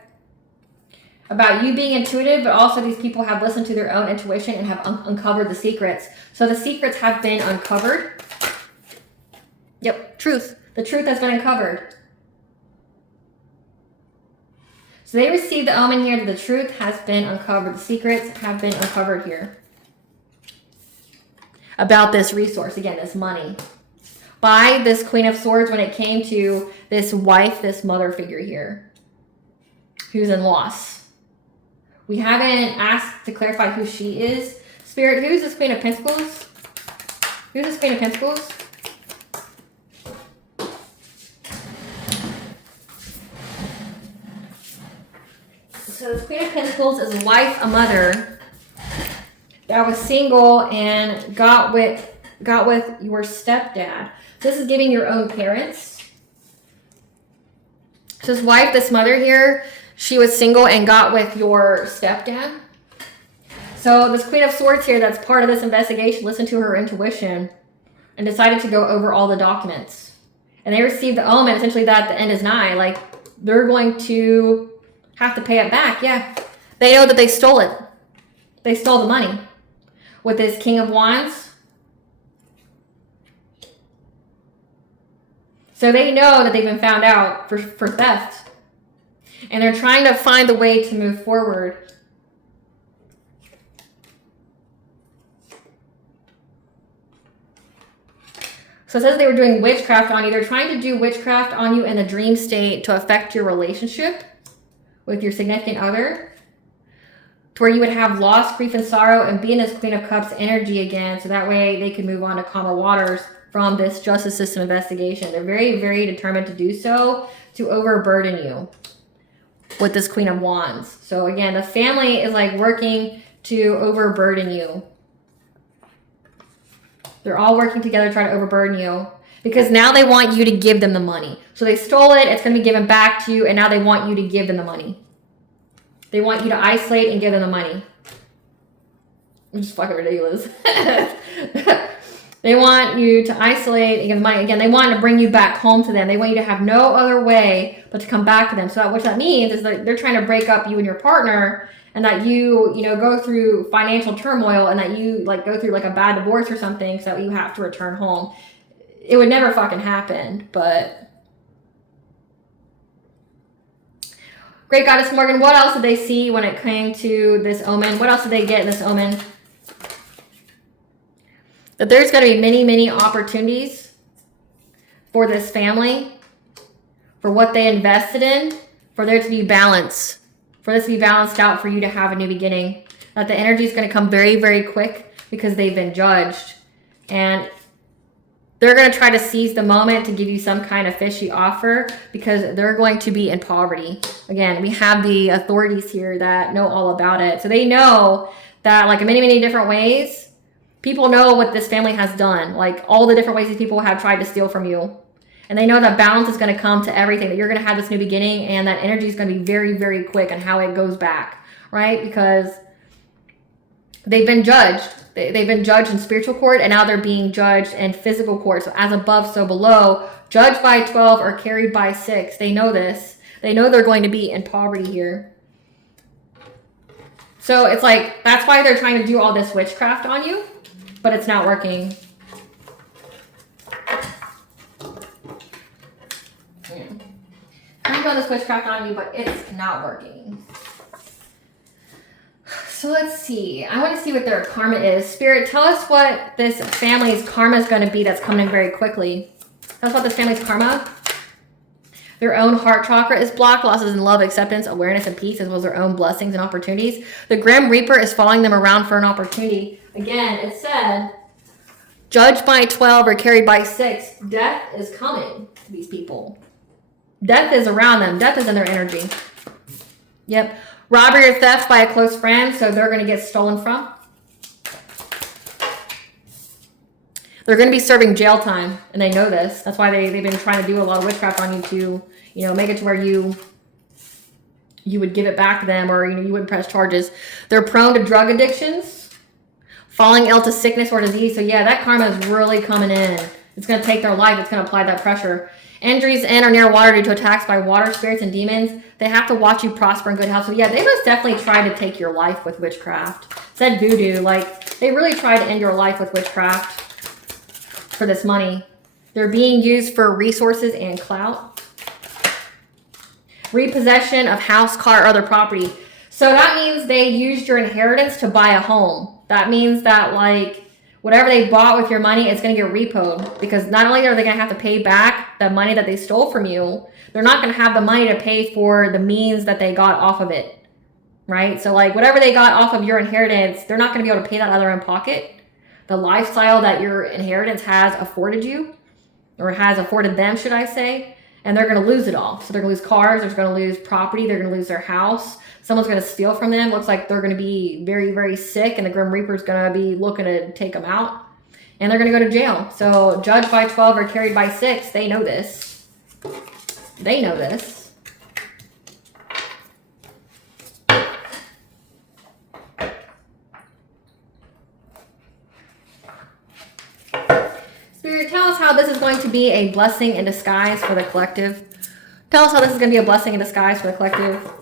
About you being intuitive, but also these people have listened to their own intuition and have uncovered the secrets. So the secrets have been uncovered. Yep, truth. The truth has been uncovered. So they received the omen here that the truth has been uncovered. The secrets have been uncovered here. About this resource, again, this money. By this Queen of Swords when it came to this wife, this mother figure here, who's in loss. We haven't asked to clarify who she is. Spirit, who's this Queen of Pentacles? Who's this Queen of Pentacles? So this Queen of Pentacles is a wife, a mother that was single and got with your stepdad. This is giving your own parents. So this wife, this mother here, she was single and got with your stepdad. So this Queen of Swords here, that's part of this investigation, listened to her intuition and decided to go over all the documents. And they received the omen, essentially, that the end is nigh. Like, they're going to have to pay it back. Yeah. They know that they stole it. They stole the money. With this King of Wands. So they know that they've been found out for theft. And they're trying to find a way to move forward. So it says they were doing witchcraft on you. They're trying to do witchcraft on you in a dream state to affect your relationship with your significant other. To where you would have loss, grief, and sorrow and be in this Queen of Cups energy again. So that way they could move on to calmer waters from this justice system investigation. They're very, very determined to do so, to overburden you with this Queen of Wands. So again, the family is like working to overburden you. They're all working together to try to overburden you because now they want you to give them the money. So they stole it, it's going to be given back to you, and now they want you to give them the money. They want you to isolate and give them the money. Which is fucking ridiculous. They want you to isolate and give them money. Again, they want to bring you back home to them. They want you to have no other way but to come back to them. So what that means is that they're trying to break up you and your partner, and that you go through financial turmoil, and that you like go through like a bad divorce or something, so that you have to return home. It would never fucking happen, but Great Goddess Morgan, what else did they see when it came to this omen? What else did they get in this omen? That there's going to be many, many opportunities for this family, for what they invested in, for there to be balance, for this to be balanced out, for you to have a new beginning. That the energy is going to come very, very quick because they've been judged. And they're going to try to seize the moment to give you some kind of fishy offer because they're going to be in poverty. Again, we have the authorities here that know all about it. So they know that, like, in many, many different ways, people know what this family has done. Like, all the different ways these people have tried to steal from you. And they know that balance is going to come to everything, that you're going to have this new beginning, and that energy is going to be very, very quick on how it goes back, right? Because they've been judged. They've been judged in spiritual court, and now they're being judged in physical court. So as above, so below. Judged by 12 or carried by 6. They know this. They know they're going to be in poverty here. So it's like, that's why they're trying to do all this witchcraft on you, but it's not working. I'm doing this witchcraft on you, but it's not working. So let's see. I want to see what their karma is. Spirit, tell us what this family's karma is going to be that's coming in very quickly. Tell us about this family's karma. Their own heart chakra is blocked. Losses in love, acceptance, awareness, and peace, as well as their own blessings and opportunities. The Grim Reaper is following them around for an opportunity. Again, it said, judged by 12 or carried by 6. Death is coming to these people. Death is around them. Death is in their energy. Yep. Robbery or theft by a close friend, so they're going to get stolen from. They're going to be serving jail time, and they know this. That's why they've been trying to do a lot of witchcraft on you to, make it to where you would give it back to them, or, you wouldn't press charges. They're prone to drug addictions, falling ill to sickness or disease. So yeah, that karma is really coming in. It's going to take their life. It's going to apply that pressure. Injuries in or near water due to attacks by water spirits and demons. They have to watch you prosper in good health. So yeah, they must definitely try to take your life with witchcraft. Said voodoo, like, they really try to end your life with witchcraft for this money. They're being used for resources and clout. Repossession of house, car, or other property. So that means they used your inheritance to buy a home. That means that, like, whatever they bought with your money, it's going to get repoed, because not only are they going to have to pay back the money that they stole from you, they're not going to have the money to pay for the means that they got off of it, right? So, like, whatever they got off of your inheritance, they're not going to be able to pay that out of their own pocket. The lifestyle that your inheritance has afforded you, or has afforded them, should I say, and they're going to lose it all. So they're going to lose cars, they're going to lose property, they're going to lose their house. Someone's going to steal from them. Looks like they're going to be very, very sick, and the Grim Reaper's going to be looking to take them out. And they're going to go to jail. So judged by 12 or carried by 6, they know this. They know this. Spirit, tell us how this is going to be a blessing in disguise for the collective. Tell us how this is going to be a blessing in disguise for the collective.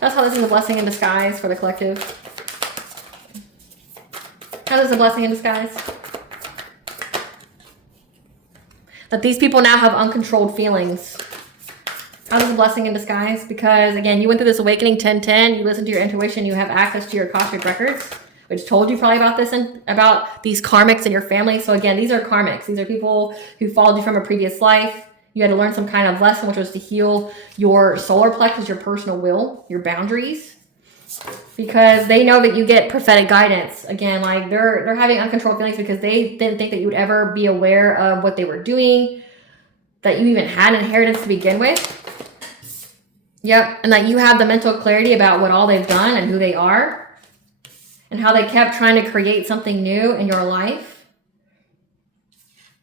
That's how this is a blessing in disguise for the collective. How this is a blessing in disguise? That these people now have uncontrolled feelings. How this is a blessing in disguise? Because, again, you went through this awakening 10-10. You listened to your intuition. You have access to your Akashic records, which told you probably about this and about these karmics in your family. So, again, these are karmics. These are people who followed you from a previous life. You had to learn some kind of lesson, which was to heal your solar plexus, your personal will, your boundaries, because they know that you get prophetic guidance. Again, like, they're having uncontrolled feelings because they didn't think that you would ever be aware of what they were doing, that you even had an inheritance to begin with. Yep, and that you have the mental clarity about what all they've done and who they are, and how they kept trying to create something new in your life.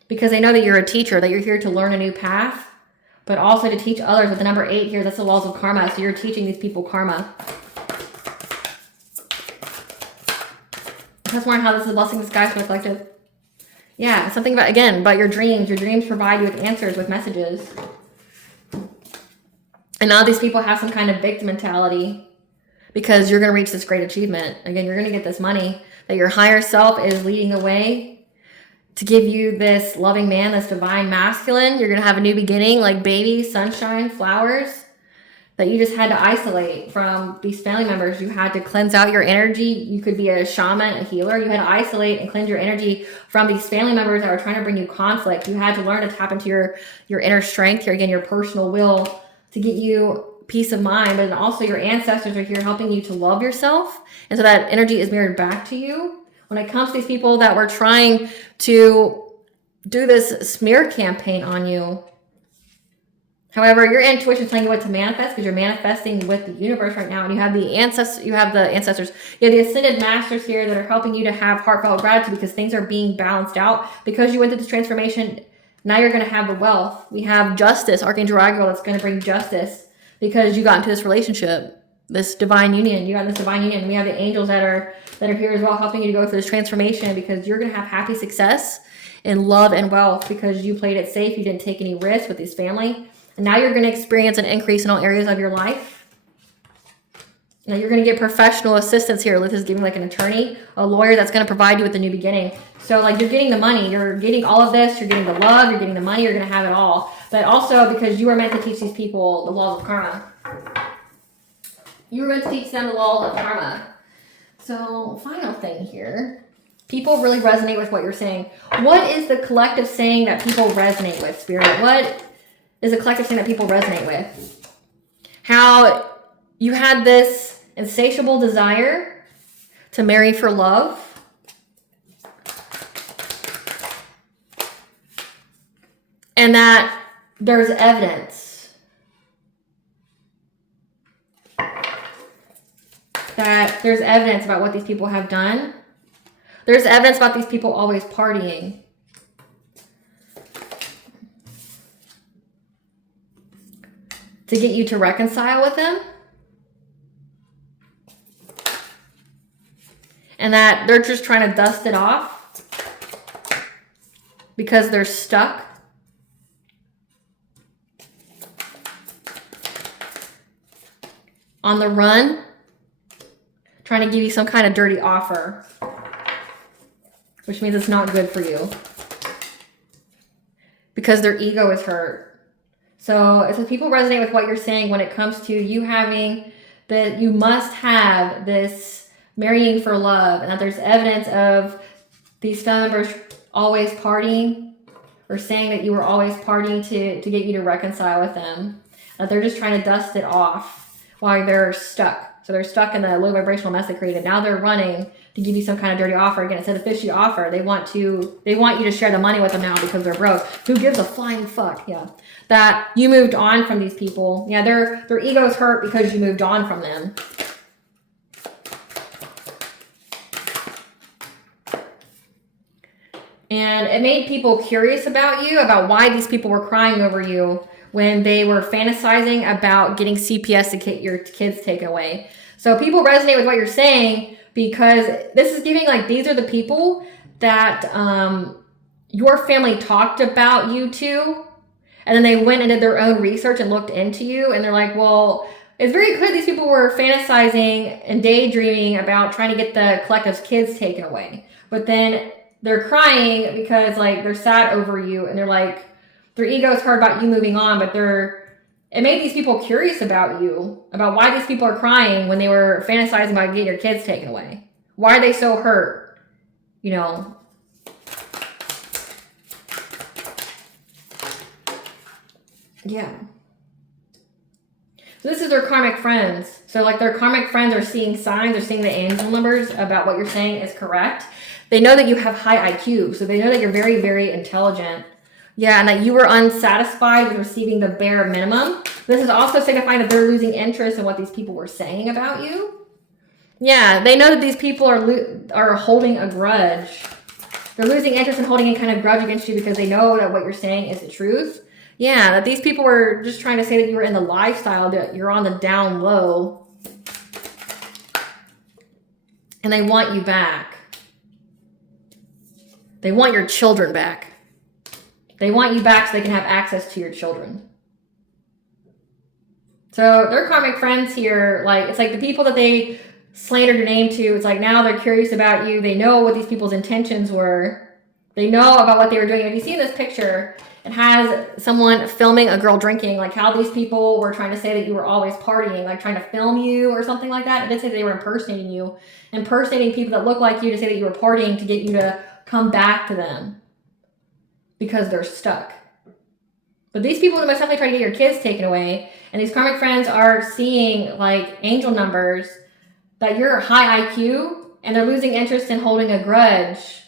Because they know that you're a teacher, that you're here to learn a new path, but also to teach others. With the number 8 here, that's the laws of karma. So you're teaching these people karma. That's more on how this is a blessing in disguise for the collective. Yeah, something about, again, about your dreams. Your dreams provide you with answers, with messages. And now these people have some kind of victim mentality because you're going to reach this great achievement. Again, you're going to get this money, that your higher self is leading the way to give you this loving man, this divine masculine. You're going to have a new beginning, like babies, sunshine, flowers, that you just had to isolate from these family members. You had to cleanse out your energy. You could be a shaman, a healer. You had to isolate and cleanse your energy from these family members that were trying to bring you conflict. You had to learn to tap into your inner strength, your personal will, to get you peace of mind, but also your ancestors are here helping you to love yourself. And so that energy is mirrored back to you. When it comes to these people that were trying to do this smear campaign on you, however, your intuition is telling you what to manifest because you're manifesting with the universe right now. And you have the ancestors, you have the ascended masters here that are helping you to have heartfelt gratitude because things are being balanced out. Because you went through this transformation, now you're going to have the wealth. We have justice, Archangel Raguel, that's going to bring justice because you got into this relationship, this divine union. You got this divine union. We have the angels that are here as well, helping you to go through this transformation because you're going to have happy success in love and wealth because you played it safe. You didn't take any risks with this family. And now you're going to experience an increase in all areas of your life. Now you're going to get professional assistance here. This is giving like an attorney, a lawyer that's going to provide you with a new beginning. So like you're getting the money, you're getting all of this, you're getting the love, you're getting the money, you're going to have it all. But also because you were meant to teach these people the laws of karma. You were meant to teach them the laws of karma. So final thing here. People really resonate with what you're saying. What is the collective saying that people resonate with, Spirit? What is a collective thing that people resonate with? How you had this insatiable desire to marry for love. And that there's evidence about what these people have done. There's evidence about these people always partying. To get you to reconcile with them. And that they're just trying to dust it off because they're stuck. On the run, trying to give you some kind of dirty offer, which means it's not good for you because their ego is hurt. So people resonate with what you're saying when it comes to you having that you must have this marrying for love, and that there's evidence of these family members always partying or saying that you were always partying to get you to reconcile with them. That they're just trying to dust it off while they're stuck. So they're stuck in the low vibrational mess they created. Now they're running to give you some kind of dirty offer. Again, it said a fishy offer. They want you to share the money with them now because they're broke. Who gives a flying fuck? Yeah. That you moved on from these people. Yeah, their ego's hurt because you moved on from them. And it made people curious about you, about why these people were crying over you when they were fantasizing about getting CPS to get your kids taken away. So people resonate with what you're saying because this is giving like these are the people that your family talked about you to, and then they went and did their own research and looked into you, and they're like, well, it's very clear these people were fantasizing and daydreaming about trying to get the collective's kids taken away. But then they're crying because like they're sad over you, and they're like, their ego's hurt about you moving on, but it made these people curious about you, about why these people are crying when they were fantasizing about getting your kids taken away. Why are they so hurt? You know. Yeah. So this is their karmic friends. So like their karmic friends are seeing signs, they're seeing the angel numbers about what you're saying is correct. They know that you have high IQ, so they know that you're very, very intelligent. Yeah, and that you were unsatisfied with receiving the bare minimum. This is also signifying that they're losing interest in what these people were saying about you. Yeah, they know that these people are holding a grudge. They're losing interest in holding any kind of grudge against you because they know that what you're saying is the truth. Yeah, that these people were just trying to say that you were in the lifestyle, that you're on the down low. And they want you back. They want your children back. They want you back so they can have access to your children. So their karmic friends here, like it's like the people that they slandered your name to, it's like now they're curious about you. They know what these people's intentions were. They know about what they were doing. If you see this picture, it has someone filming a girl drinking, like how these people were trying to say that you were always partying, like trying to film you or something like that. It did say that they were impersonating you, impersonating people that look like you to say that you were partying to get you to come back to them. Because they're stuck. But these people most definitely try to get your kids taken away. And these karmic friends are seeing like angel numbers that you're high IQ, and they're losing interest in holding a grudge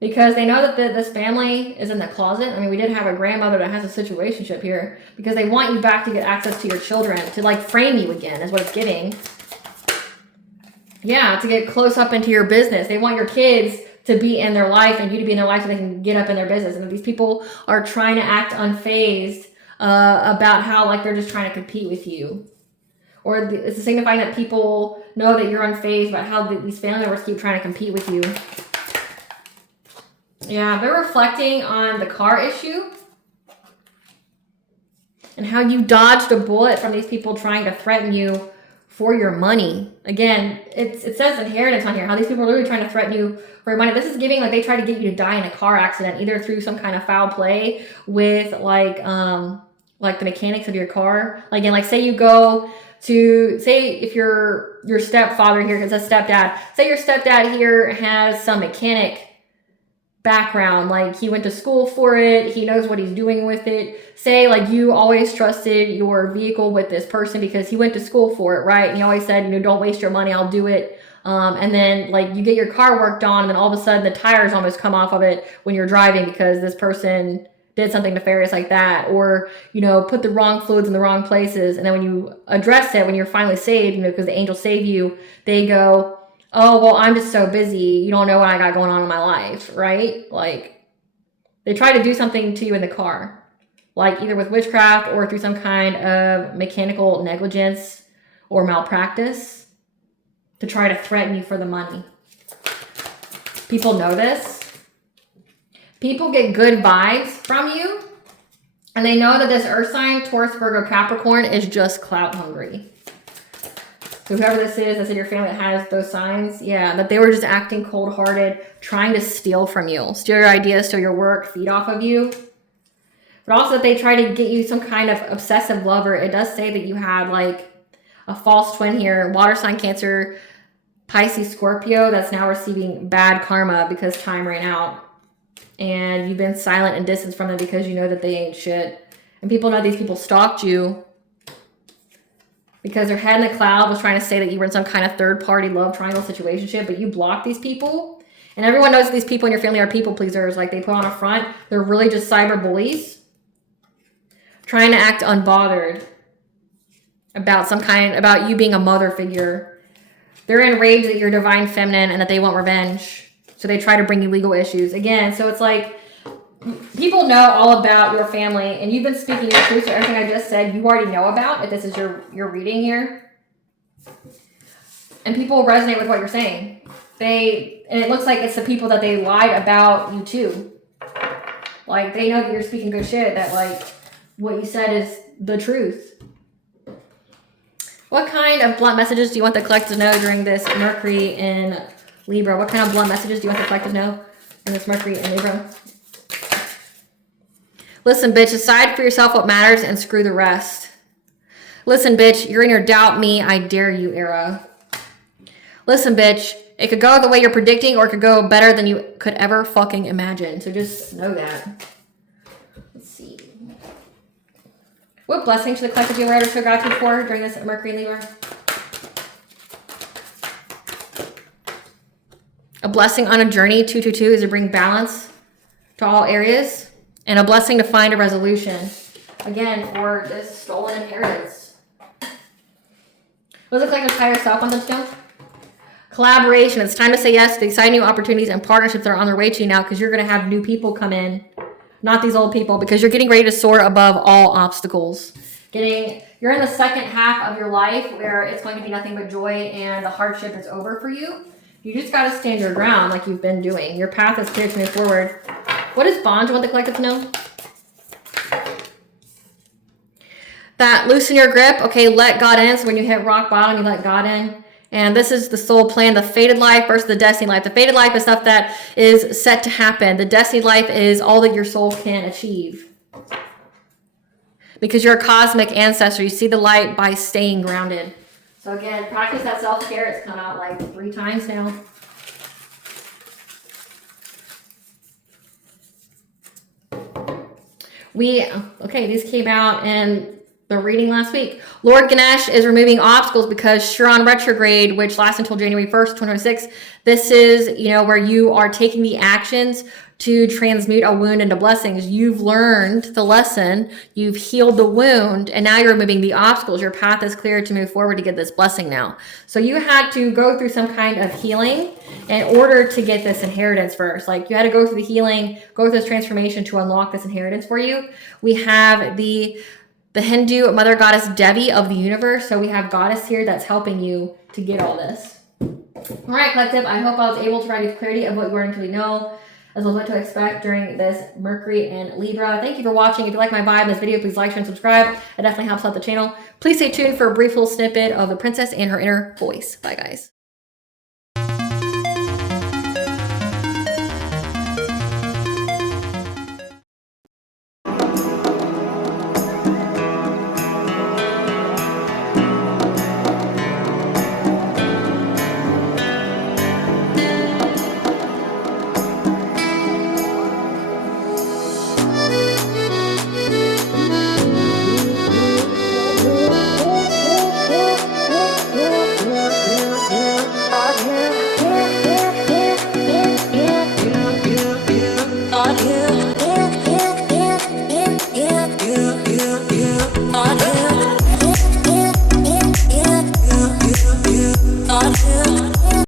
because they know that this family is in the closet. I mean, we did have a grandmother that has a situationship here because they want you back to get access to your children, to like frame you again is what it's giving. Yeah, to get close up into your business. They want your kids to be in their life and you to be in their life so they can get up in their business. And these people are trying to act unfazed about how like they're just trying to compete with you. Or it's signifying that people know that you're unfazed about how these family members keep trying to compete with you. Yeah, they're reflecting on the car issue and how you dodged a bullet from these people trying to threaten you for your money. Again, it says inheritance on here, how these people are literally trying to threaten you for your money. This is giving like they try to get you to die in a car accident, either through some kind of foul play with like the mechanics of your car. Like, again, like say you go to, say if your stepfather here, because it's a stepdad, say your stepdad here has some mechanic background, like he went to school for it, he knows what he's doing with it. Say like you always trusted your vehicle with this person because he went to school for it, right? And he always said, don't waste your money, I'll do it. And then like you get your car worked on, and then all of a sudden the tires almost come off of it when you're driving because this person did something nefarious like that, or put the wrong fluids in the wrong places. And then when you address it, when you're finally saved, because the angels save you, they go, oh, well, I'm just so busy, you don't know what I got going on in my life, right? Like they try to do something to you in the car, like either with witchcraft or through some kind of mechanical negligence or malpractice to try to threaten you for the money. People know this. People get good vibes from you, and they know that this earth sign, Taurus, Virgo, Capricorn, is just clout hungry. So whoever this is, that's in your family that has those signs, yeah, that they were just acting cold-hearted, trying to steal from you, steal your ideas, steal your work, feed off of you. But also that they try to get you some kind of obsessive lover. It does say that you had like a false twin here, water sign, Cancer, Pisces, Scorpio, that's now receiving bad karma because time ran out. And you've been silent and distant from them because you know that they ain't shit. And people know these people stalked you because their head in the cloud was trying to say that you were in some kind of third-party love triangle situationship, but you blocked these people. And everyone knows that these people in your family are people pleasers. Like they put on a front. They're really just cyber bullies trying to act unbothered about you being a mother figure. They're enraged that you're divine feminine and that they want revenge. So they try to bring you legal issues. Again, so it's like people know all about your family, and you've been speaking your truth. So everything I just said, you already know about if this is your reading here. And people resonate with what you're saying. And it looks like it's the people that they lied about you to. Like they know that you're speaking good shit, that like what you said is the truth. What kind of blunt messages do you want the collective to know during this Mercury in Libra? What kind of blunt messages do you want the collective to know in this Mercury in Libra? Listen, bitch, decide for yourself what matters and screw the rest. Listen, bitch, you're in your doubt me, I dare you era. Listen, bitch, it could go the way you're predicting or it could go better than you could ever fucking imagine. So just know that. Let's see. What blessing should the collective be aware of show gratitude for during this Mercury in Libra? A blessing on a journey, 222, is to bring balance to all areas. And a blessing to find a resolution. Again, for this stolen inheritance. What does the collective higher self want them to know? Collaboration. It's time to say yes to the exciting new opportunities and partnerships that are on their way to you now, because you're going to have new people come in. Not these old people, because you're getting ready to soar above all obstacles. You're in the second half of your life where it's going to be nothing but joy and the hardship is over for you. You just got to stand your ground like you've been doing. Your path is clear to move forward. What is bond? You want the collective to know? That loosen your grip. Okay, let God in. So when you hit rock bottom, you let God in. And this is the soul plan, the fated life versus the destiny life. The fated life is stuff that is set to happen. The destiny life is all that your soul can achieve. Because you're a cosmic ancestor. You see the light by staying grounded. So again, practice that self-care. It's come out like 3 times now. Okay, these came out in the reading last week. Lord Ganesh is removing obstacles because Chiron retrograde, which lasts until January 1st, 2026. This is, where you are taking the actions to transmute a wound into blessings. You've learned the lesson, you've healed the wound, and now you're removing the obstacles. Your path is clear to move forward to get this blessing now. So you had to go through some kind of healing in order to get this inheritance first. Like you had to go through the healing, go through this transformation to unlock this inheritance for you. We have the Hindu mother goddess Devi of the universe. So we have goddess here that's helping you to get all this. All right, collective, I hope I was able to provide you clarity of what you already to know, as well as what to expect during this Mercury and Libra. Thank you for watching. If you like my vibe in this video, please like, share, and subscribe. It definitely helps out the channel. Please stay tuned for a brief little snippet of the princess and her inner voice. Bye, guys.